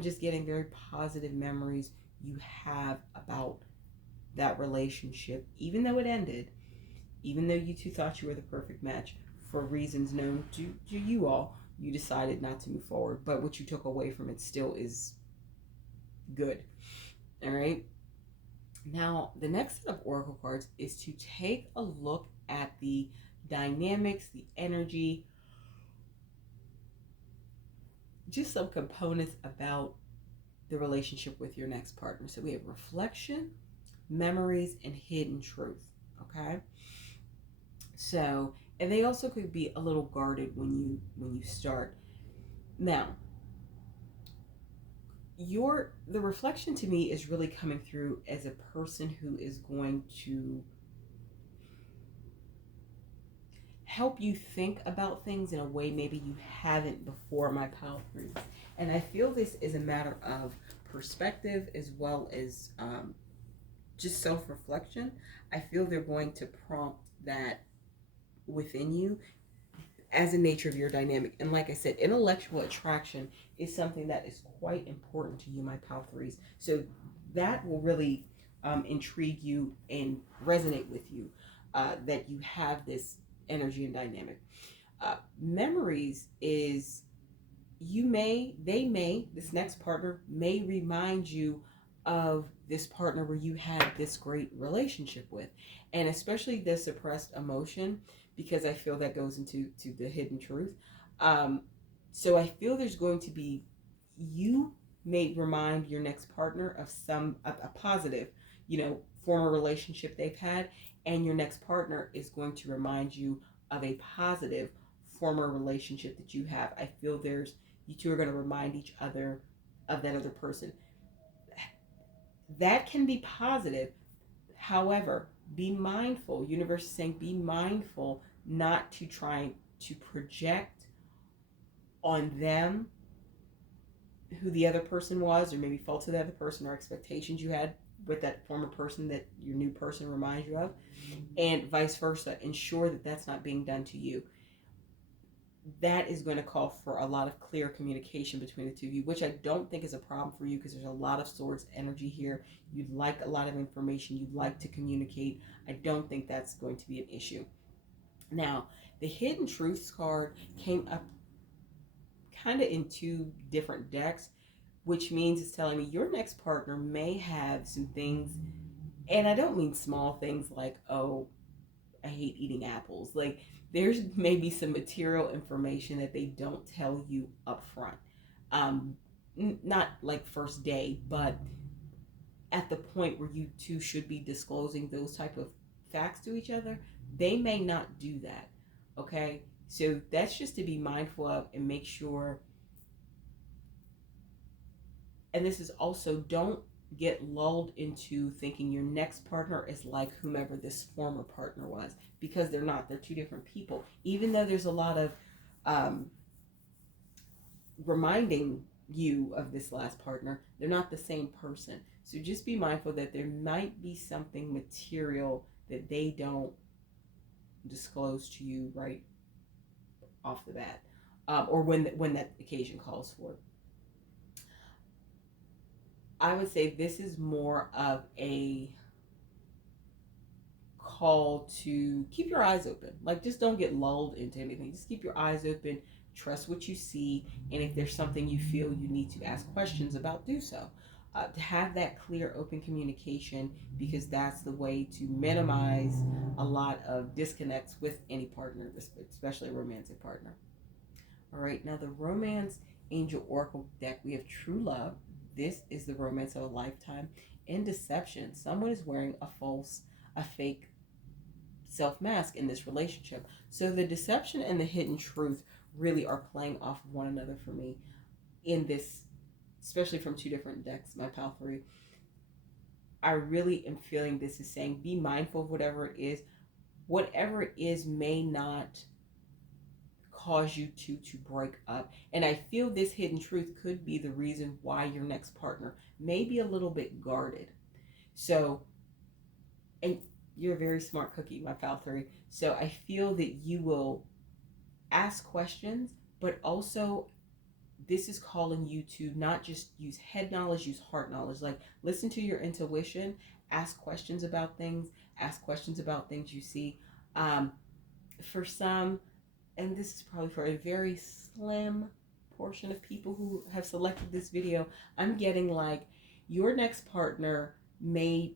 just getting very positive memories you have about that relationship, even though it ended, even though you two thought you were the perfect match, for reasons known to you all, you decided not to move forward. But what you took away from it still is good. All right. Now, the next set of oracle cards is to take a look at the dynamics, the energy, just some components about the relationship with your next partner. So we have reflection, memories, and hidden truth. Okay. So, and they also could be a little guarded when you start. Now, the reflection to me is really coming through as a person who is going to help you think about things in a way maybe you haven't before, my pal threes. And I feel this is a matter of perspective as well as just self-reflection. I feel they're going to prompt that within you as a nature of your dynamic. And like I said, intellectual attraction is something that is quite important to you, my pal threes. So that will really intrigue you and resonate with you, that you have this energy and dynamic. Memories is, this next partner may remind you of this partner where you had this great relationship with, and especially the suppressed emotion, because I feel that goes into the hidden truth. So I feel there's going to be, you may remind your next partner of a positive, former relationship they've had, and your next partner is going to remind you of a positive former relationship that you have. I feel you two are going to remind each other of that other person. That can be positive. However, be mindful. Universe is saying be mindful not to try to project on them who the other person was, or maybe faults of the other person, or expectations you had with that former person that your new person reminds you of, and vice versa. Ensure that that's not being done to you. That is going to call for a lot of clear communication between the two of you, which I don't think is a problem for you, because there's a lot of swords energy here. You'd like a lot of information. You'd like to communicate. I don't think that's going to be an issue. Now, the Hidden Truths card came up kind of in two different decks, which means it's telling me your next partner may have some things, and I don't mean small things like, oh, I hate eating apples. Like, there's maybe some material information that they don't tell you up front. Not like first day, but at the point where you two should be disclosing those type of facts to each other, they may not do that. Okay? So that's just to be mindful of and make sure. And this is also, don't get lulled into thinking your next partner is like whomever this former partner was, because they're not. They're two different people. Even though there's a lot of um, reminding you of this last partner, they're not the same person. So just be mindful that there might be something material that they don't disclose to you right off the bat, or when that occasion calls for it. I would say this is more of a call to keep your eyes open. Like, just don't get lulled into anything. Just keep your eyes open, trust what you see, and if there's something you feel you need to ask questions about, do so. To have that clear, open communication, because that's the way to minimize a lot of disconnects with any partner, especially a romantic partner. All right, now the Romance Angel Oracle deck, we have True Love. This is the romance of a lifetime. In Deception, someone is wearing a fake self mask in this relationship. So the deception and the hidden truth really are playing off of one another for me in this, especially from two different decks, my pal 3. I really am feeling this is saying be mindful of whatever it is. Whatever it is may not cause you to break up. And I feel this hidden truth could be the reason why your next partner may be a little bit guarded. So, and you're a very smart cookie, my pal 3. So I feel that you will ask questions, but also this is calling you to not just use head knowledge, use heart knowledge. Like, listen to your intuition, ask questions about things, ask questions about things you see. For some, and this is probably for a very slim portion of people who have selected this video, I'm getting like your next partner may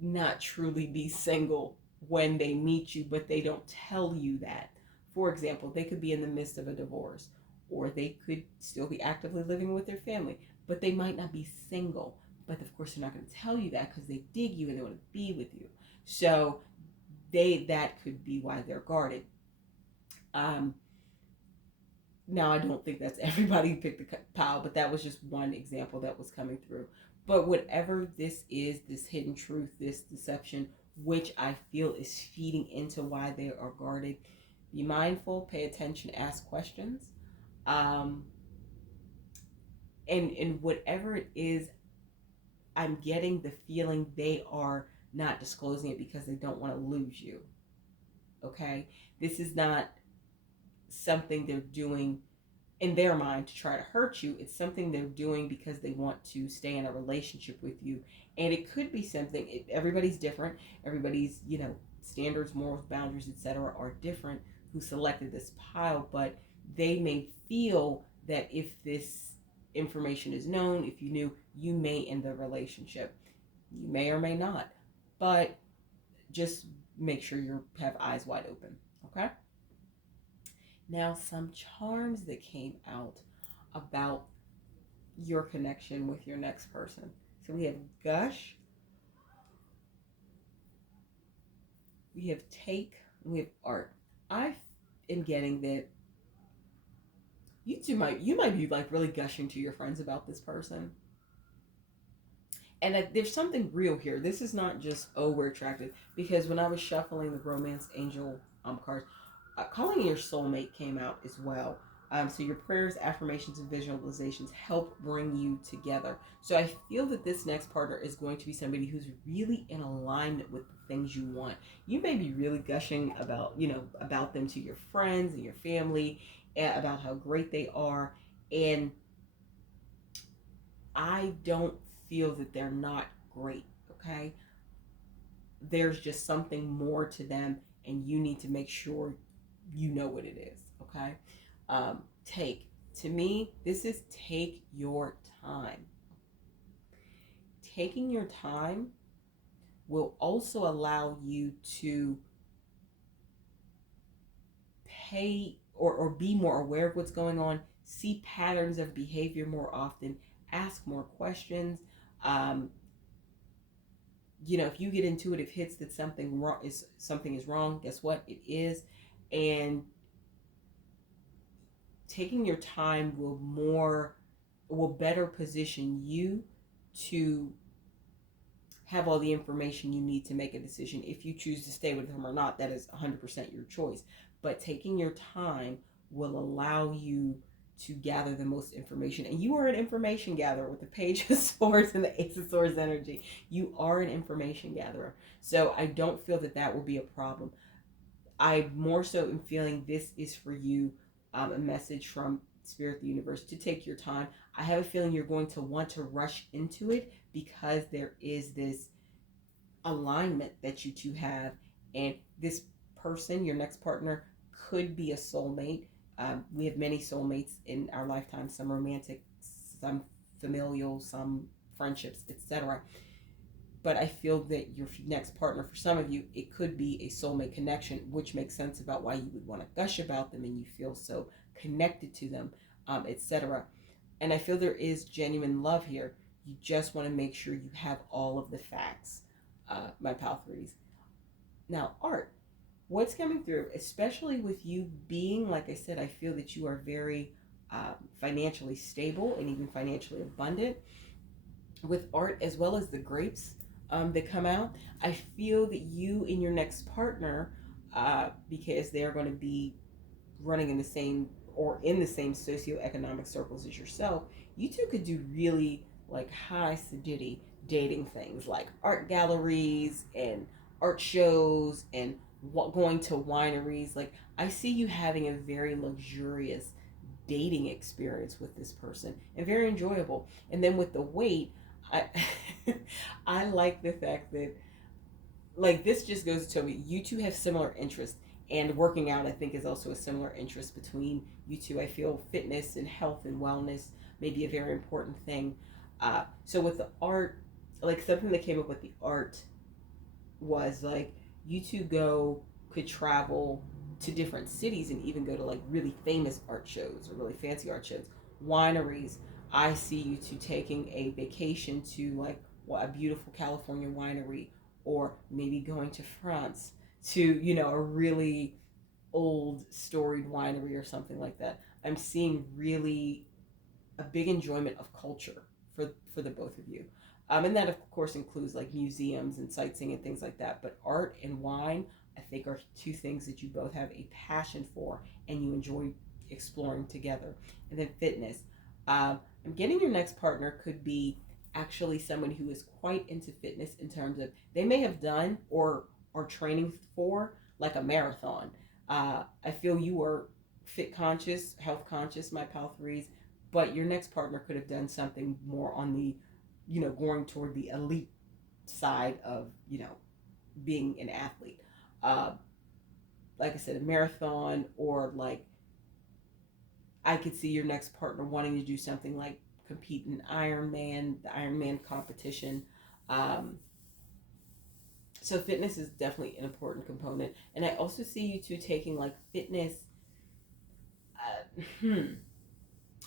not truly be single when they meet you, but they don't tell you that. For example, they could be in the midst of a divorce, or they could still be actively living with their family, but they might not be single. But of course, they're not going to tell you that because they dig you and they want to be with you. So that could be why they're guarded. Now, I don't think that's everybody who picked the pile, but that was just one example that was coming through. But whatever this is, this hidden truth, this deception, which I feel is feeding into why they are guarded, be mindful, pay attention, ask questions. And whatever it is, I'm getting the feeling they are not disclosing it because they don't want to lose you. Okay? This is not something they're doing in their mind to try to hurt you. It's something they're doing because they want to stay in a relationship with you. And it could be something, everybody's different. Everybody's, standards, morals, boundaries, etc. are different who selected this pile, but they may feel that if this information is known, if you knew, you may end the relationship. You may or may not. But just make sure you have eyes wide open. Okay? Now, some charms that came out about your connection with your next person. So we have Gush, we have Take, and we have Art. I am getting that you might be like really gushing to your friends about this person. And there's something real here. This is not just, oh, we're attracted. Because when I was shuffling the Romance Angel cards, calling in your soulmate came out as well. So your prayers, affirmations, and visualizations help bring you together. So I feel that this next partner is going to be somebody who's really in alignment with the things you want. You may be really gushing about them to your friends and your family, about how great they are. And I don't feel that they're not great, okay? There's just something more to them, and you need to make sure you know what it is, okay? Take. To me, this is take your time. Taking your time will also allow you to pay or be more aware of what's going on, see patterns of behavior more often, ask more questions. If you get intuitive hits that something is wrong, guess what? It is. And taking your time will better position you to have all the information you need to make a decision. If you choose to stay with them or not, that is 100% your choice. But taking your time will allow you to gather the most information. And you are an information gatherer with the Page of Swords and the Ace of Swords energy. You are an information gatherer. So I don't feel that that will be a problem. I more so am feeling this is for you, a message from Spirit, the universe, to take your time. I have a feeling you're going to want to rush into it because there is this alignment that you two have, and this person, your next partner, could be a soulmate. We have many soulmates in our lifetime, some romantic, some familial, some friendships, etc. But I feel that your next partner, for some of you, it could be a soulmate connection, which makes sense about why you would want to gush about them and you feel so connected to them, etc. And I feel there is genuine love here. You just want to make sure you have all of the facts, my pal threes. Now, art. What's coming through, especially with you being, like I said, I feel that you are very financially stable and even financially abundant. With art, as well as the grapes that come out, I feel that you and your next partner, because they're going to be running in the same or in the same socioeconomic circles as yourself, you two could do really like high sedity dating things like art galleries and art shows and going to wineries. Like, I see you having a very luxurious dating experience with this person and very enjoyable. And then with the weight, I I like the fact that, like, this just goes to tell me you two have similar interests, and working out, I think, is also a similar interest between you two. I feel fitness and health and wellness may be a very important thing. So with the art, like, something that came up with the art was like you two could travel to different cities and even go to like really famous art shows or really fancy art shows, wineries. I see you two taking a vacation to like a beautiful California winery, or maybe going to France to, a really old storied winery or something like that. I'm seeing really a big enjoyment of culture for the both of you. And that, of course, includes like museums and sightseeing and things like that. But art and wine, I think, are two things that you both have a passion for and you enjoy exploring together. And then fitness. I'm getting your next partner could be actually someone who is quite into fitness, in terms of they may have done or are training for like a marathon. I feel you are fit conscious, health conscious, my pal threes, but your next partner could have done something more on the, going toward the elite side of, being an athlete. Uh, like I said, a marathon, or like I could see your next partner wanting to do something like compete in Ironman, the Ironman competition. Um, so fitness is definitely an important component. And I also see you two taking like fitness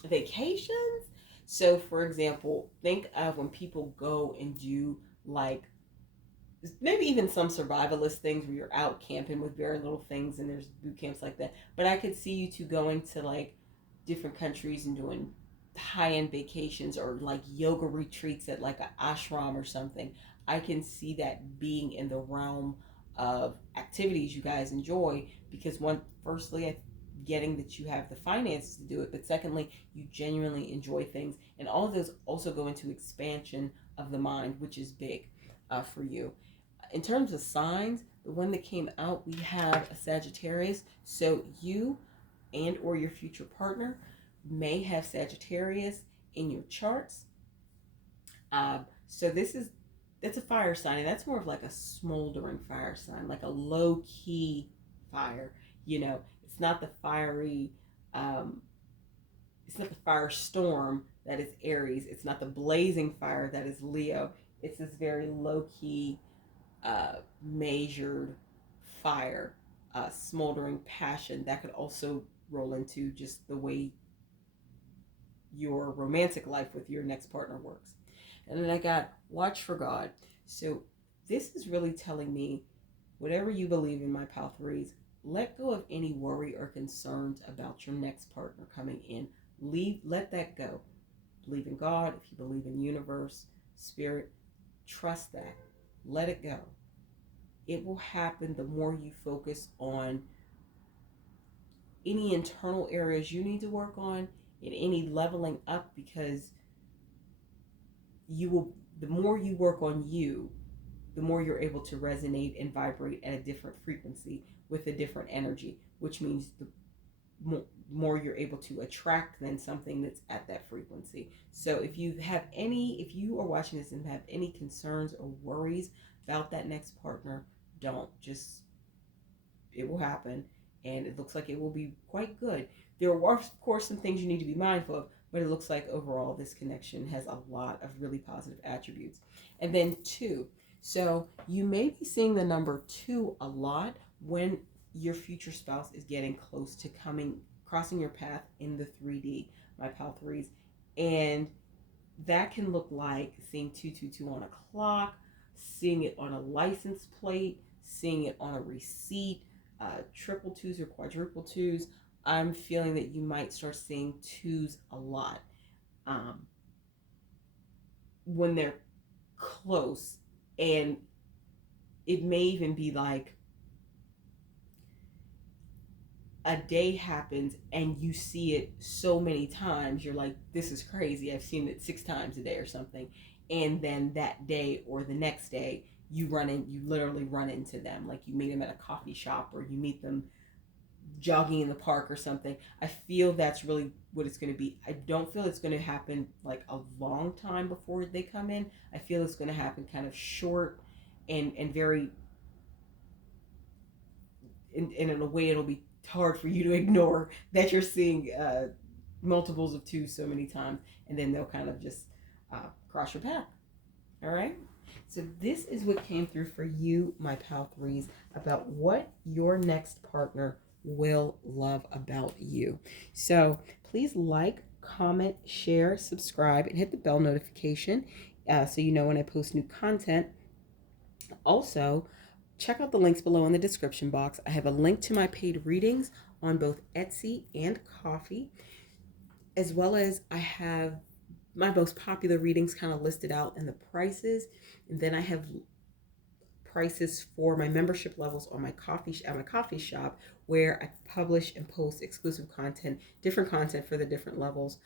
vacations. So, for example, think of when people go and do like maybe even some survivalist things where you're out camping with very little things, and there's boot camps like that. But I could see you two going to like different countries and doing high-end vacations, or like yoga retreats at like an ashram or something. I can see that being in the realm of activities you guys enjoy, because one, firstly, getting that you have the finances to do it, but secondly, you genuinely enjoy things, and all of those also go into expansion of the mind, which is big for you. In terms of signs, the one that came out, we have a Sagittarius. So you and or your future partner may have Sagittarius in your charts. So that's a fire sign, and that's more of like a smoldering fire sign, like a low key fire. It's not the fiery, it's not the firestorm that is Aries. It's not the blazing fire that is Leo. It's this very low key, measured fire, smoldering passion that could also roll into just the way your romantic life with your next partner works. And then I got watch for God. So this is really telling me, whatever you believe in, my pal threes, let go of any worry or concerns about your next partner coming in. Let that go. Believe in God. If you believe in universe, spirit, trust that. let it go. It will happen the more you focus on any internal areas you need to work on and any leveling up, because you will, the more you work on you, the more you're able to resonate and vibrate at a different frequency with a different energy, which means the more you're able to attract then something that's at that frequency. So if you are watching this and have any concerns or worries about that next partner, don't. Just, it will happen, and it looks like it will be quite good. There are, of course, some things you need to be mindful of, but it looks like overall this connection has a lot of really positive attributes. And then 2. So you may be seeing the number 2 a lot when your future spouse is getting close to crossing your path in the 3D, my pal 3s. And that can look like seeing 222 on a clock, seeing it on a license plate, seeing it on a receipt, triple 2s or quadruple 2s. I'm feeling that you might start seeing 2s a lot when they're close. And it may even be like a day happens and you see it so many times, you're like, this is crazy. I've seen it 6 times a day or something. And then that day or the next day, you literally run into them. Like you meet them at a coffee shop or you meet them jogging in the park or something. I feel that's really what it's going to be. I don't feel it's going to happen like a long time before they come in. I feel it's going to happen kind of short and very, and in a way it'll be hard for you to ignore that you're seeing multiples of 2 so many times, and then they'll kind of just cross your path. All right. So this is what came through for you, my pal 3s, about what your next partner will love about you. So please like, comment, share, subscribe, and hit the bell notification so you know when I post new content. Also, check out the links below in the description box. I have a link to my paid readings on both Etsy and Ko-fi, as well as I have my most popular readings kind of listed out in the prices. And then I have prices for my membership levels on my coffee shop, where I publish and post exclusive content, different content for the different levels.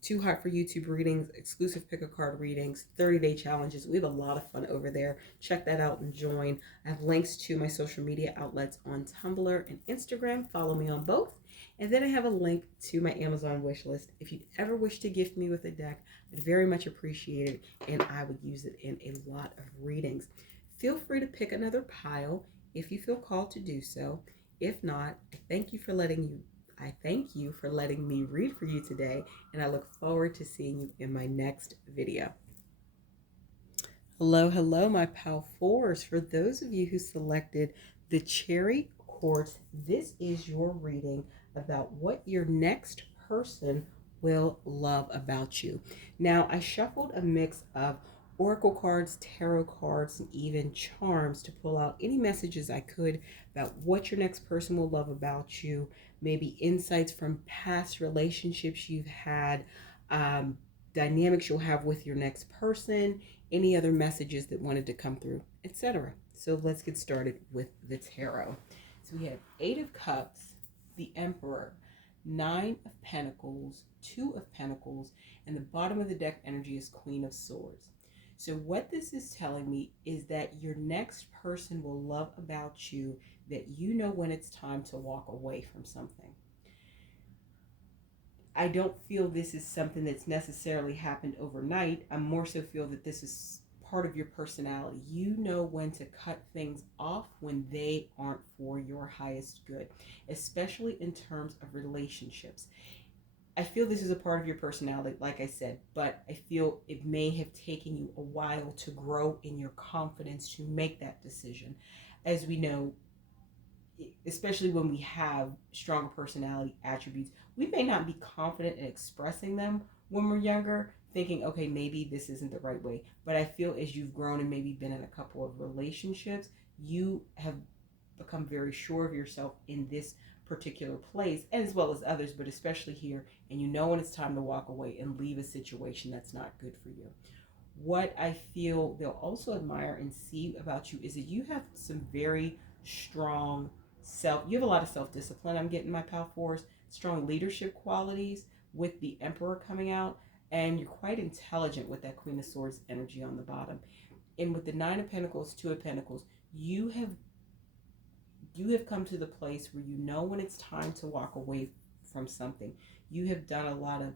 Too Hot for YouTube readings, exclusive pick a card readings, 30-day challenges. We have a lot of fun over there. Check that out and join. I have links to my social media outlets on Tumblr and Instagram. Follow me on both. And then I have a link to my Amazon wish list. If you'd ever wish to gift me with a deck, I'd very much appreciate it, and I would use it in a lot of readings. Feel free to pick another pile if you feel called to do so. If not, I thank you for letting me read for you today, and I look forward to seeing you in my next video. Hello, my pal 4s. For those of you who selected the Cherry Quartz, this is your reading about what your next person will love about you. Now, I shuffled a mix of oracle cards, tarot cards, and even charms to pull out any messages I could about what your next person will love about you, maybe insights from past relationships you've had, dynamics you'll have with your next person, any other messages that wanted to come through, etc. So let's get started with the tarot. So we have 8 of Cups, the Emperor, 9 of Pentacles, 2 of Pentacles, and the bottom of the deck energy is Queen of Swords. So what this is telling me is that your next person will love about you that you know when it's time to walk away from something. I don't feel this is something that's necessarily happened overnight. I more so feel that this is part of your personality. You know when to cut things off when they aren't for your highest good, especially in terms of relationships. I feel this is a part of your personality, like I said, but I feel it may have taken you a while to grow in your confidence to make that decision. As we know, especially when we have stronger personality attributes, we may not be confident in expressing them when we're younger, thinking, okay, maybe this isn't the right way. But I feel as you've grown and maybe been in a couple of relationships, you have become very sure of yourself in this particular place, as well as others, but especially here, and you know when it's time to walk away and leave a situation that's not good for you. what I feel they'll also admire and see about you is that you have some very strong you have a lot of self-discipline. I'm getting my Pal Force, strong leadership qualities with the Emperor coming out, and you're quite intelligent with that Queen of Swords energy on the bottom. And with the Nine of Pentacles, Two of Pentacles, you have come to the place where you know when it's time to walk away from something. You have done a lot of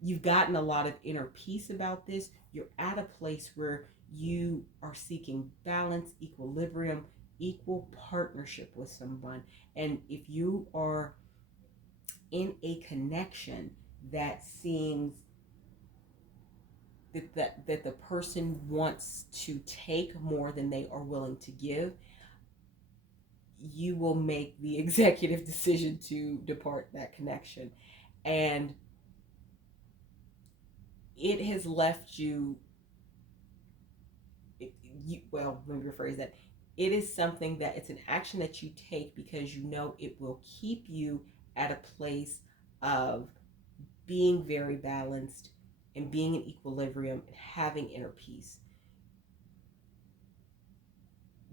you've gotten a lot of inner peace about this. You're at a place where you are seeking balance, equilibrium, equal partnership with someone. And if you are in a connection that seems that the person wants to take more than they are willing to give, you will make the executive decision to depart that connection. And it has left you, well, let me rephrase that. It is something that it's an action that you take because you know it will keep you at a place of being very balanced and being in equilibrium and having inner peace.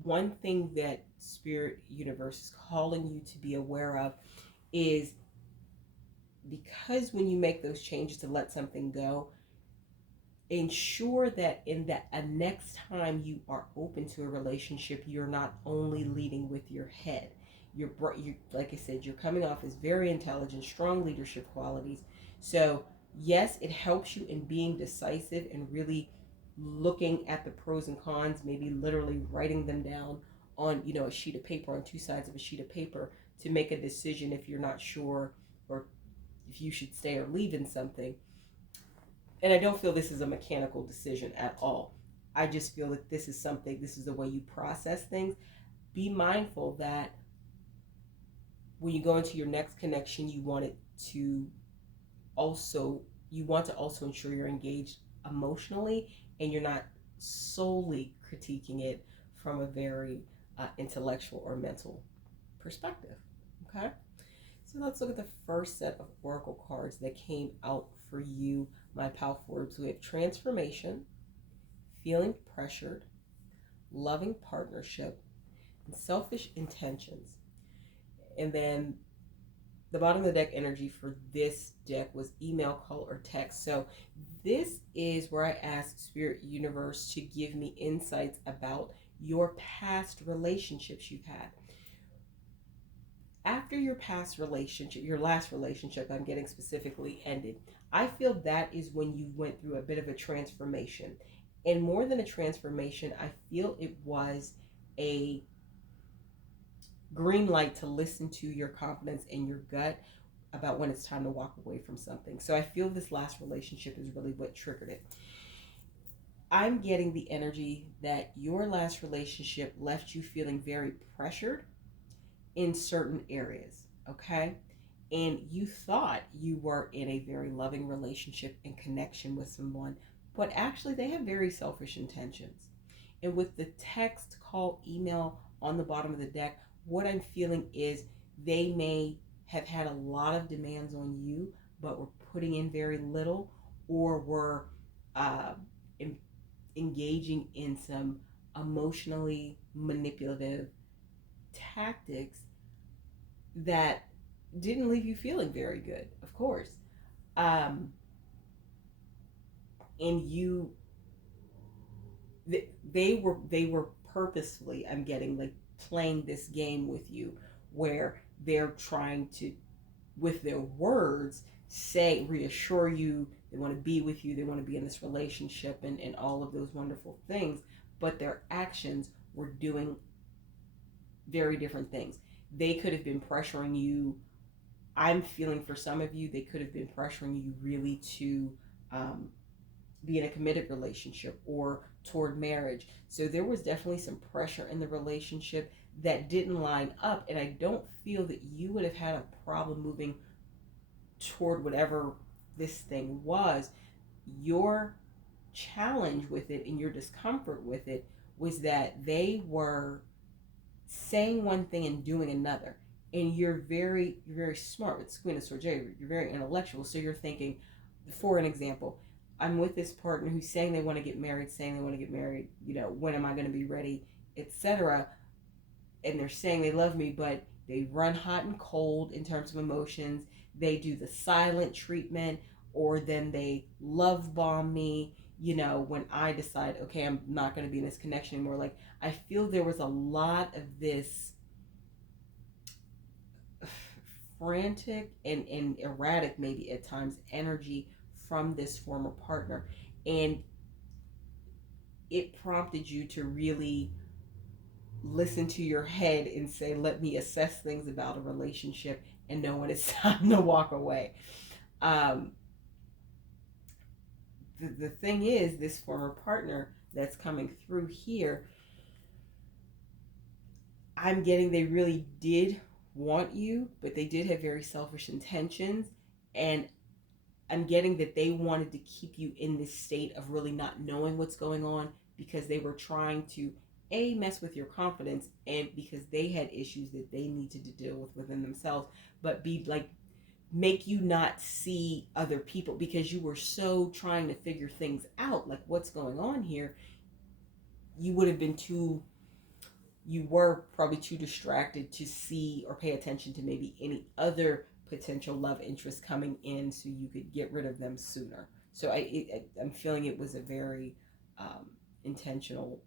One thing that Spirit Universe is calling you to be aware of is, because when you make those changes to let something go, ensure that in that next time you are open to a relationship, you're not only leading with your head. You're like I said, you're coming off as very intelligent, strong leadership qualities. So yes, it helps you in being decisive and really looking at the pros and cons, maybe literally writing them down on a sheet of paper, on two sides of a sheet of paper, to make a decision if you're not sure or if you should stay or leave in something. And I don't feel this is a mechanical decision at all. I just feel that this is the way you process things. Be mindful that when you go into your next connection, you want to also ensure you're engaged emotionally and you're not solely critiquing it from a very intellectual or mental perspective. Okay? So let's look at the first set of oracle cards that came out for you, my Pal Forbes. We have transformation, feeling pressured, loving partnership, and selfish intentions. And then the bottom of the deck energy for this deck was email, call, or text. So this is where I asked Spirit Universe to give me insights about your past relationships you've had. After your past relationship, your last relationship, I'm getting specifically, ended, I feel that is when you went through a bit of a transformation. And more than a transformation, I feel it was a green light to listen to your confidence and your gut about when it's time to walk away from something. So I feel this last relationship is really what triggered it. I'm getting the energy that your last relationship left you feeling very pressured in certain areas, okay? And you thought you were in a very loving relationship and connection with someone, but actually they have very selfish intentions. And with the text, call, email on the bottom of the deck, what I'm feeling is they may have had a lot of demands on you, but were putting in very little, or were engaging in some emotionally manipulative tactics that didn't leave you feeling very good, of course. And they were purposefully, I'm getting, like, playing this game with you, where they're trying to, with their words, reassure you, they want to be with you, they want to be in this relationship, and all of those wonderful things, but their actions were doing very different things. They could have been pressuring you. I'm feeling for some of you, they could have been pressuring you really to be in a committed relationship or toward marriage. So there was definitely some pressure in the relationship that didn't line up. And I don't feel that you would have had a problem moving toward whatever this thing was. Your challenge with it and your discomfort with it was that they were saying one thing and doing another. And you're very smart with Queen of Swords. You're very intellectual. So you're thinking, for an example, I'm with this partner who's saying they want to get married, when am I going to be ready, etc. And they're saying they love me, but they run hot and cold in terms of emotions. They do the silent treatment, or then they love bomb me, when I decide, okay, I'm not going to be in this connection anymore. Like, I feel there was a lot of this frantic and erratic, maybe at times, energy from this former partner. And it prompted you to really listen to your head and say, let me assess things about a relationship and know when it's time to walk away. Um, the thing is, this former partner that's coming through here, I'm getting they really did want you, but they did have very selfish intentions. And I'm getting that they wanted to keep you in this state of really not knowing what's going on, because they were trying to mess with your confidence, and because they had issues that they needed to deal with within themselves, but be like, make you not see other people because you were so trying to figure things out, like what's going on here. You would have been too You were probably too distracted to see or pay attention to maybe any other potential love interest coming in, so you could get rid of them sooner. So I'm feeling it was a very intentional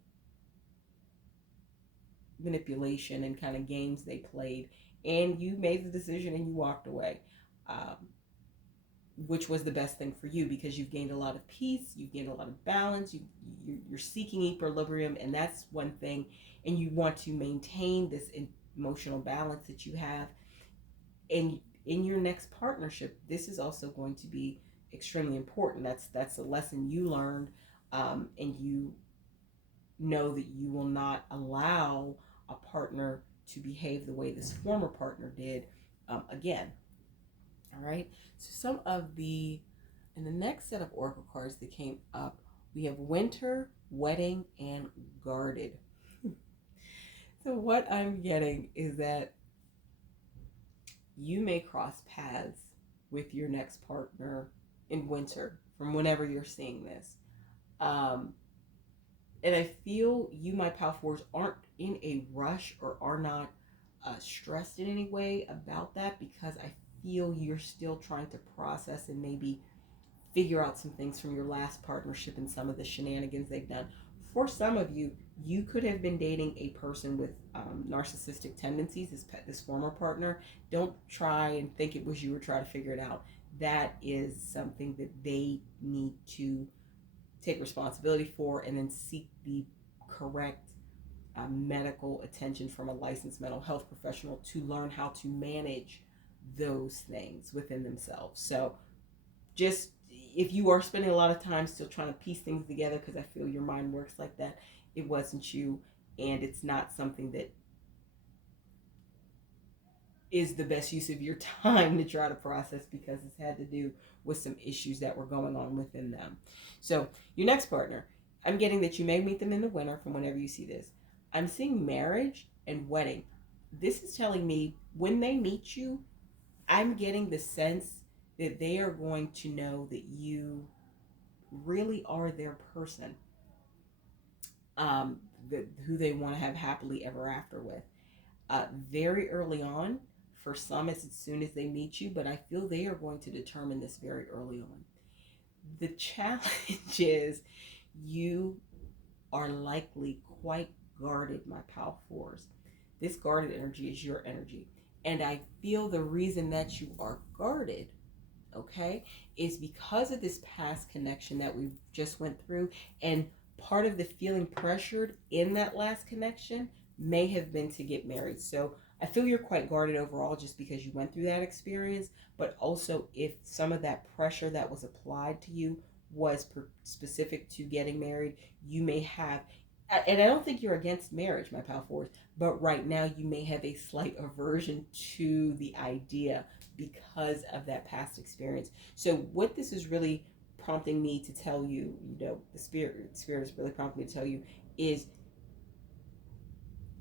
manipulation and kind of games they played, and you made the decision and you walked away, um, which was the best thing for you, because you've gained a lot of peace, you've gained a lot of balance, you're seeking equilibrium, and that's one thing. And you want to maintain this emotional balance that you have. And in your next partnership, this is also going to be extremely important. That's a lesson you learned, and you know that you will not allow a partner to behave the way this former partner did, again. All right. So in the next set of oracle cards that came up, we have winter, wedding, and guarded. So what I'm getting is that you may cross paths with your next partner in winter, from whenever you're seeing this. And I feel you, my power fours, aren't in a rush or are not stressed in any way about that, because I feel you're still trying to process and maybe figure out some things from your last partnership and some of the shenanigans they've done. For some of you, you could have been dating a person with narcissistic tendencies, this former partner. Don't try and think it was you or try to figure it out. That is something that they need to take responsibility for, and then seek the correct medical attention from a licensed mental health professional to learn how to manage those things within themselves. So just, if you are spending a lot of time still trying to piece things together, because I feel your mind works like that, it wasn't you, and it's not something that is the best use of your time to try to process, because it's had to do with some issues that were going on within them. So your next partner, I'm getting that you may meet them in the winter from whenever you see this. I'm seeing marriage and wedding. This is telling me when they meet you, I'm getting the sense that they are going to know that you really are their person, who they want to have happily ever after with. Very early on, for some it's as soon as they meet you, but I feel they are going to determine this very early on. The challenge is you are likely quite guarded, my pal fours. This guarded energy is your energy. And I feel the reason that you are guarded, okay, is because of this past connection that we just went through. And part of the feeling pressured in that last connection may have been to get married. So I feel you're quite guarded overall, just because you went through that experience, but also if some of that pressure that was applied to you was specific to getting married, you may have, and I don't think you're against marriage, my pal fours, but right now you may have a slight aversion to the idea because of that past experience. So what this is really prompting me to tell you, the spirit is really prompting me to tell you, is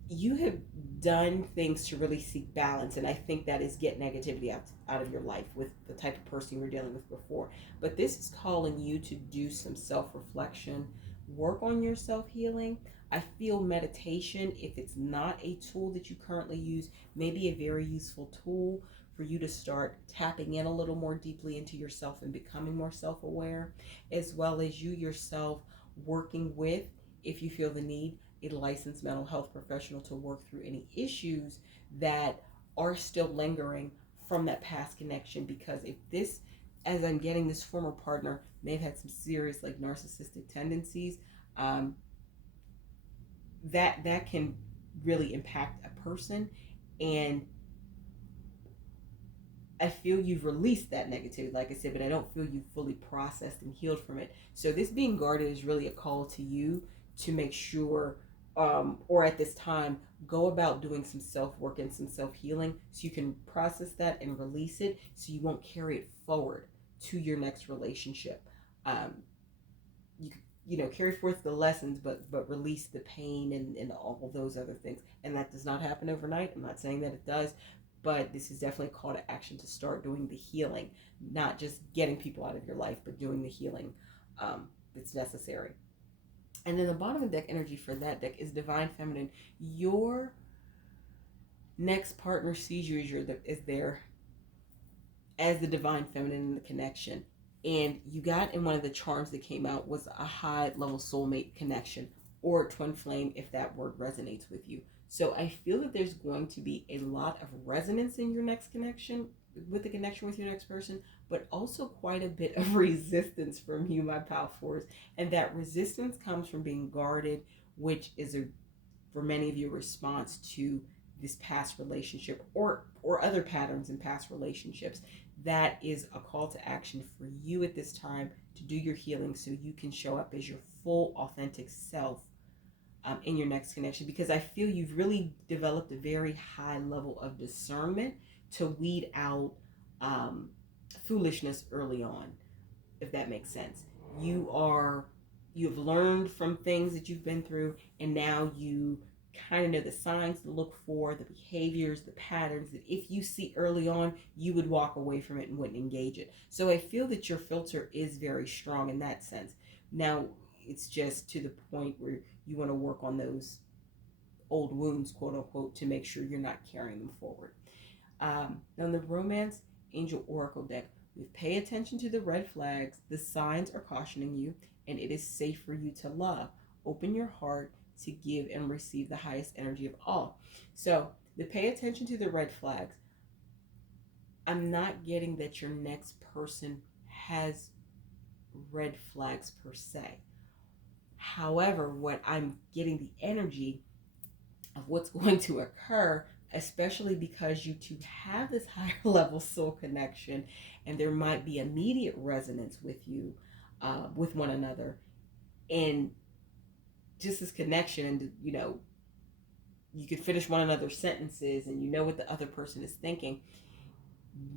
you have done things to really seek balance, and I think that is get negativity out of your life with the type of person you were dealing with before. But this is calling you to do some self-reflection, work on your self-healing. I feel meditation, if it's not a tool that you currently use, may be a very useful tool for you to start tapping in a little more deeply into yourself and becoming more self-aware, as well as you yourself working with, if you feel the need, a licensed mental health professional to work through any issues that are still lingering from that past connection. Because if this, as I'm getting, this former partner may have had some serious like narcissistic tendencies, um, that can really impact a person. And I feel you've released that negativity, like I said, but I don't feel you've fully processed and healed from it. So this being guarded is really a call to you to make sure, or at this time, go about doing some self work and some self healing so you can process that and release it, so you won't carry it forward to your next relationship. Um, you carry forth the lessons, but release the pain and all of those other things. And that does not happen overnight. I'm not saying that it does, but this is definitely a call to action to start doing the healing, not just getting people out of your life, but doing the healing that's necessary. And then the bottom of the deck energy for that deck is divine feminine. Your next partner sees you as is there as the divine feminine in the connection. And you got, in one of the charms that came out, was a high level soulmate connection, or twin flame if that word resonates with you. So I feel that there's going to be a lot of resonance in your next connection, with the connection with your next person, but also quite a bit of resistance from you, my pal fours. And that resistance comes from being guarded, which is for many of you, a response to this past relationship, or other patterns in past relationships. That is a call to action for you at this time to do your healing, so you can show up as your full authentic self in your next connection. Because I feel you've really developed a very high level of discernment to weed out foolishness early on, if that makes sense. You've learned from things that you've been through, and now you kind of know the signs to look for, the behaviors, the patterns that if you see early on, you would walk away from it and wouldn't engage it. So I feel that your filter is very strong in that sense. Now it's just to the point where you want to work on those old wounds, quote unquote, to make sure you're not carrying them forward. On the romance angel oracle deck, we pay attention to the red flags. The signs are cautioning you, and it is safe for you to love. Open your heart to give and receive the highest energy of all. So the pay attention to the red flags. I'm not getting that your next person has red flags per se. However, what I'm getting, the energy of what's going to occur, especially because you two have this higher level soul connection, and there might be immediate resonance with you, with one another, and just this connection. And you can finish one another's sentences, and you know what the other person is thinking.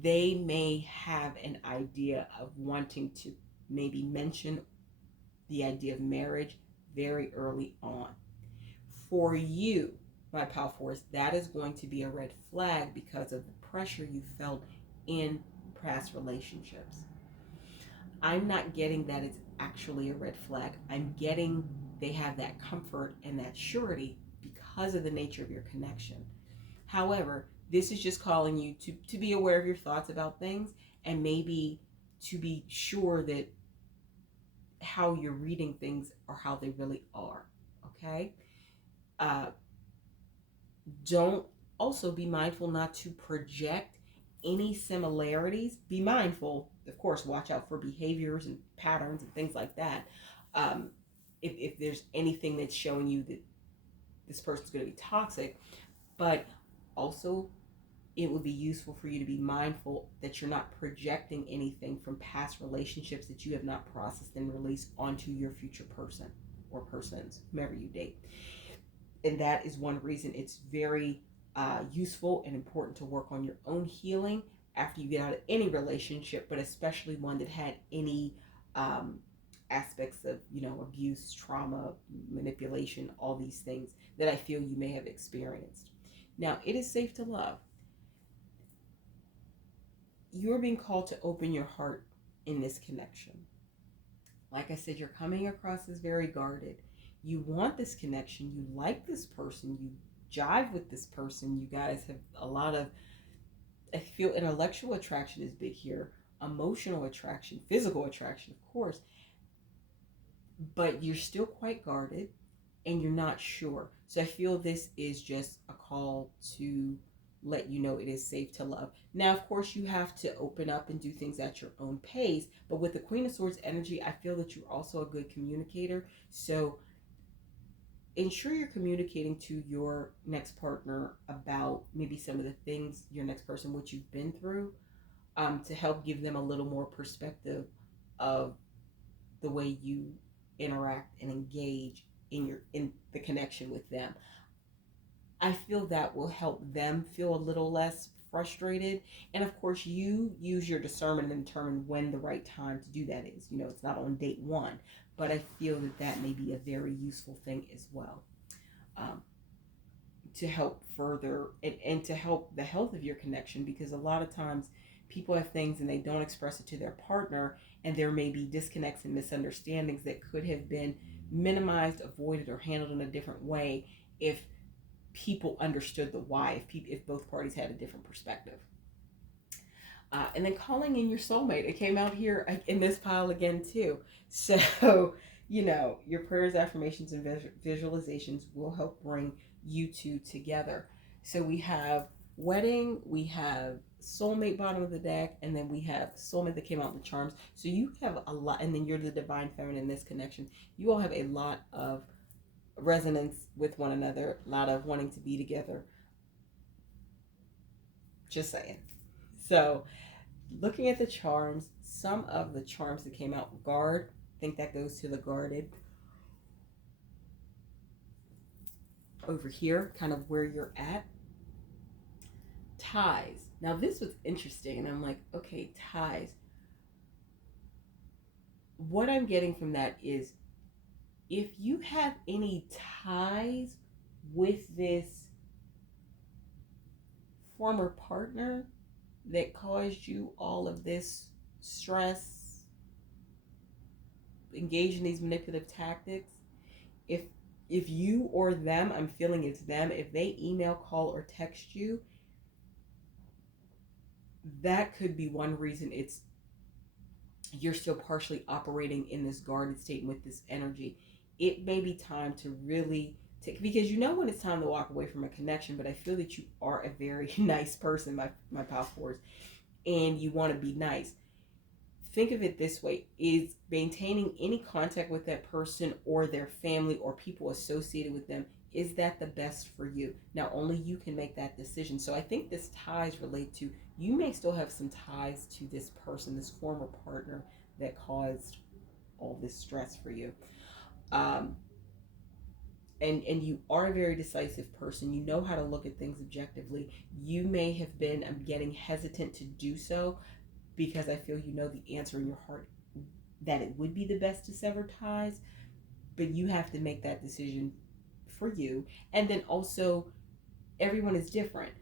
They may have an idea of wanting to maybe mention the idea of marriage very early on. For you, my pal force, that is going to be a red flag because of the pressure you felt in past relationships. I'm not getting that it's actually a red flag. I'm getting they have that comfort and that surety because of the nature of your connection. However, this is just calling you to be aware of your thoughts about things, and maybe to be sure that how you're reading things are how they really are. Okay? Uh, don't Also be mindful not to project any similarities. Be mindful, of course, watch out for behaviors and patterns and things like that. Um, if there's anything that's showing you that this person's going to be toxic, but also it would be useful for you to be mindful that you're not projecting anything from past relationships that you have not processed and released onto your future person or persons, whomever you date. And that is one reason it's very useful and important to work on your own healing after you get out of any relationship, but especially one that had any aspects of, abuse, trauma, manipulation, all these things that I feel you may have experienced. Now, it is safe to love. You're being called to open your heart in this connection. Like I said, you're coming across as very guarded. You want this connection. You like this person. You jive with this person. You guys have a lot of, I feel intellectual attraction is big here, emotional attraction, physical attraction, of course, but you're still quite guarded and you're not sure. So I feel this is just a call to let you know it is safe to love. Now, of course, you have to open up and do things at your own pace, but with the Queen of Swords energy, I feel that you're also a good communicator. So ensure you're communicating to your next partner about maybe some of the things, your next person, what you've been through, to help give them a little more perspective of the way you interact and engage in the connection with them. I feel that will help them feel a little less frustrated. And of course, you use your discernment and determine when the right time to do that is. It's not on date one, but I feel that may be a very useful thing as well, to help further and to help the health of your connection, because a lot of times people have things and they don't express it to their partner, and there may be disconnects and misunderstandings that could have been minimized, avoided, or handled in a different way if people understood the why, if both parties had a different perspective. And then calling in your soulmate. It came out here in this pile again too. So, your prayers, affirmations, and visualizations will help bring you two together. So we have wedding, we have soulmate bottom of the deck, and then we have soulmate that came out in the charms. So you have a lot, and then you're the divine feminine in this connection. You all have a lot of resonance with one another, a lot of wanting to be together. Just saying. So looking at the charms, some of the charms that came out, guard, I think that goes to the guarded. Over here, kind of where you're at. Ties. Now this was interesting, and I'm like, okay, ties. What I'm getting from that is, if you have any ties with this former partner that caused you all of this stress, engage in these manipulative tactics, if you or them, I'm feeling it's them, if they email, call, or text you, that could be one reason you're still partially operating in this guarded state with this energy. It may be time to really take, because when it's time to walk away from a connection, but I feel that you are a very nice person, my power force, and you want to be nice. Think of it this way: is maintaining any contact with that person or their family or people associated with them, is that the best for you? Now, only you can make that decision. So I think this ties relate to, you may still have some ties to this person, this former partner that caused all this stress for you. And you are a very decisive person. You know how to look at things objectively. You may have been getting hesitant to do so because I feel the answer in your heart that it would be the best to sever ties, but you have to make that decision for you. And then also, everyone is different.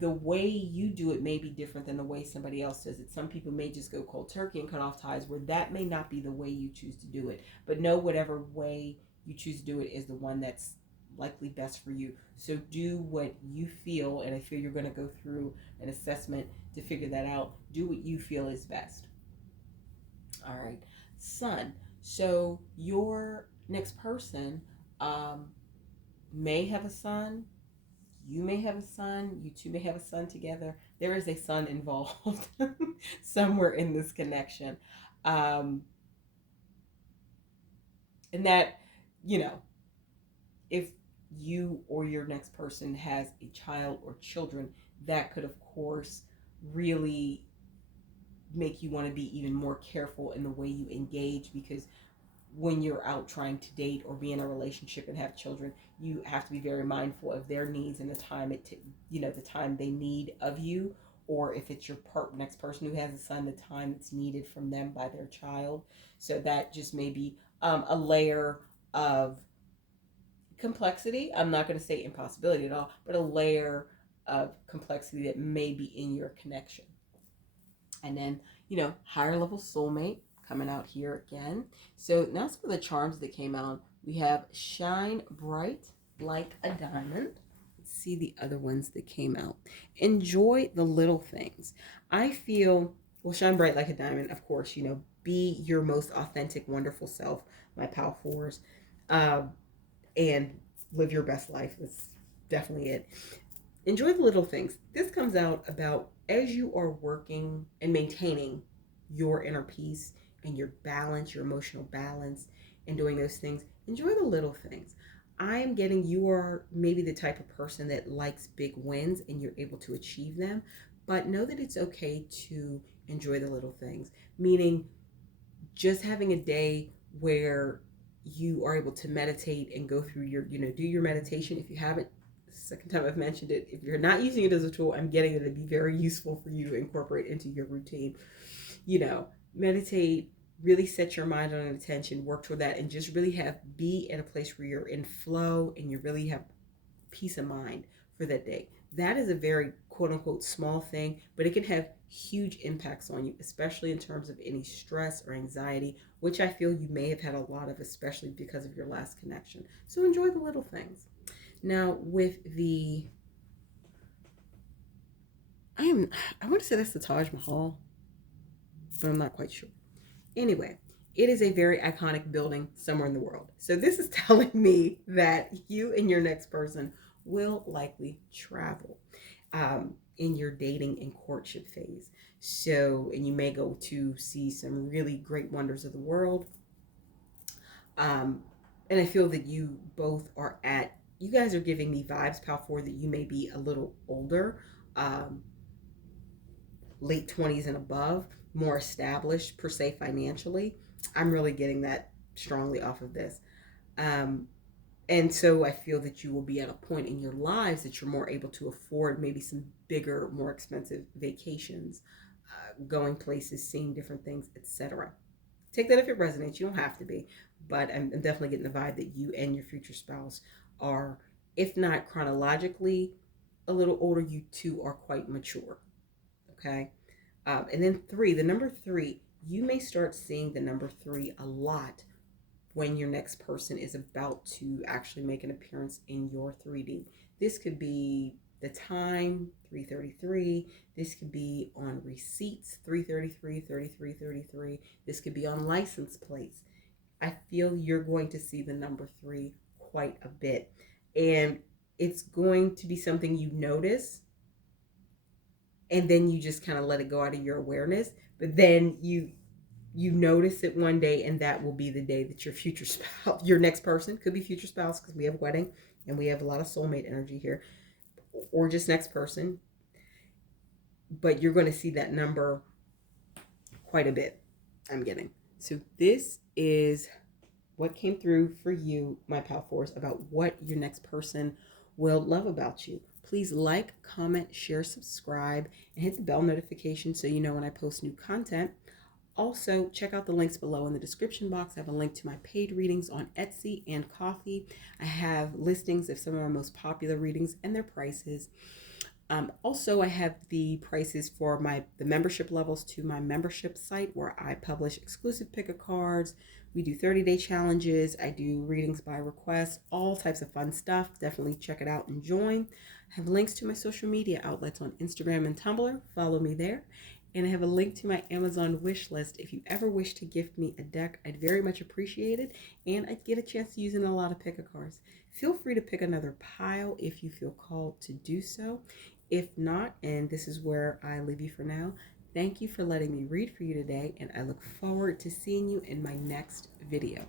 The way you do it may be different than the way somebody else does it. Some people may just go cold turkey and cut off ties, where that may not be the way you choose to do it. But know whatever way you choose to do it is the one that's likely best for you. So do what you feel, and I feel you're going to go through an assessment to figure that out. Do what you feel is best. All right, Sun. So your next person may have a son. You may have a son. You two may have a son together. There is a son involved somewhere in this connection. And that, if you or your next person has a child or children, that could, of course, really make you want to be even more careful in the way you engage, because when you're out trying to date or be in a relationship and have children, you have to be very mindful of their needs and the time the time they need of you, or if it's your next person who has a son, the time that's needed from them by their child. So that just may be a layer of complexity. I'm not going to say impossibility at all, but a layer of complexity that may be in your connection. And then, higher level soulmate coming out here again. So now some of the charms that came out. We have shine bright like a diamond. Let's see the other ones that came out. Enjoy the little things. I feel, well, shine bright like a diamond, of course, be your most authentic, wonderful self, my pal fours, and live your best life. That's definitely it. Enjoy the little things. This comes out about as you are working and maintaining your inner peace and your balance, your emotional balance, and doing those things. Enjoy the little things. I am getting you are maybe the type of person that likes big wins and you're able to achieve them, but know that it's okay to enjoy the little things, meaning just having a day where you are able to meditate and go through your, do your meditation. If you haven't, second time I've mentioned it, if you're not using it as a tool, I'm getting it to be very useful for you to incorporate into your routine. Meditate, really set your mind on attention, work toward that, and just really be at a place where you're in flow and you really have peace of mind for that day. That is a very quote unquote small thing, but it can have huge impacts on you, especially in terms of any stress or anxiety, which I feel you may have had a lot of, especially because of your last connection. So enjoy the little things. Now with I want to say that's the Taj Mahal, but I'm not quite sure. Anyway, it is a very iconic building somewhere in the world. So this is telling me that you and your next person will likely travel in your dating and courtship phase. So, and you may go to see some really great wonders of the world. And I feel that you both are you guys are giving me vibes, Pal 4, that you may be a little older, late 20s and above, more established per se financially. I'm really getting that strongly off of this. And so I feel that you will be at a point in your lives that you're more able to afford maybe some bigger, more expensive vacations, going places, seeing different things, etc. Take that if it resonates. You don't have to be, but I'm definitely getting the vibe that you and your future spouse are, if not chronologically a little older, you two are quite mature. Okay. And then the number 3, you may start seeing the number 3 a lot when your next person is about to actually make an appearance in your 3D. This could be the time, 333. This could be on receipts, 333, 33, 33. This could be on license plates. I feel you're going to see the number 3 quite a bit. And it's going to be something you notice, and then you just kind of let it go out of your awareness. But then you notice it one day, and that will be the day that your future spouse, your next person, could be future spouse, because we have wedding and we have a lot of soulmate energy here, or just next person. But you're going to see that number quite a bit, I'm getting. So this is what came through for you, my pal fours, about what your next person will love about you. Please like, comment, share, subscribe, and hit the bell notification so you know when I post new content. Also, check out the links below in the description box. I have a link to my paid readings on Etsy and Ko-fi. I have listings of some of my most popular readings and their prices. Also, I have the prices for the membership levels to my membership site, where I publish exclusive pick-a-cards. We do 30-day challenges. I do readings by request, all types of fun stuff. Definitely check it out and join. I have links to my social media outlets on Instagram and Tumblr. Follow me there. And I have a link to my Amazon wish list. If you ever wish to gift me a deck, I'd very much appreciate it. And I'd get a chance to use in a lot of pick-a-cards. Feel free to pick another pile if you feel called to do so. If not, and this is where I leave you for now, thank you for letting me read for you today, and I look forward to seeing you in my next video.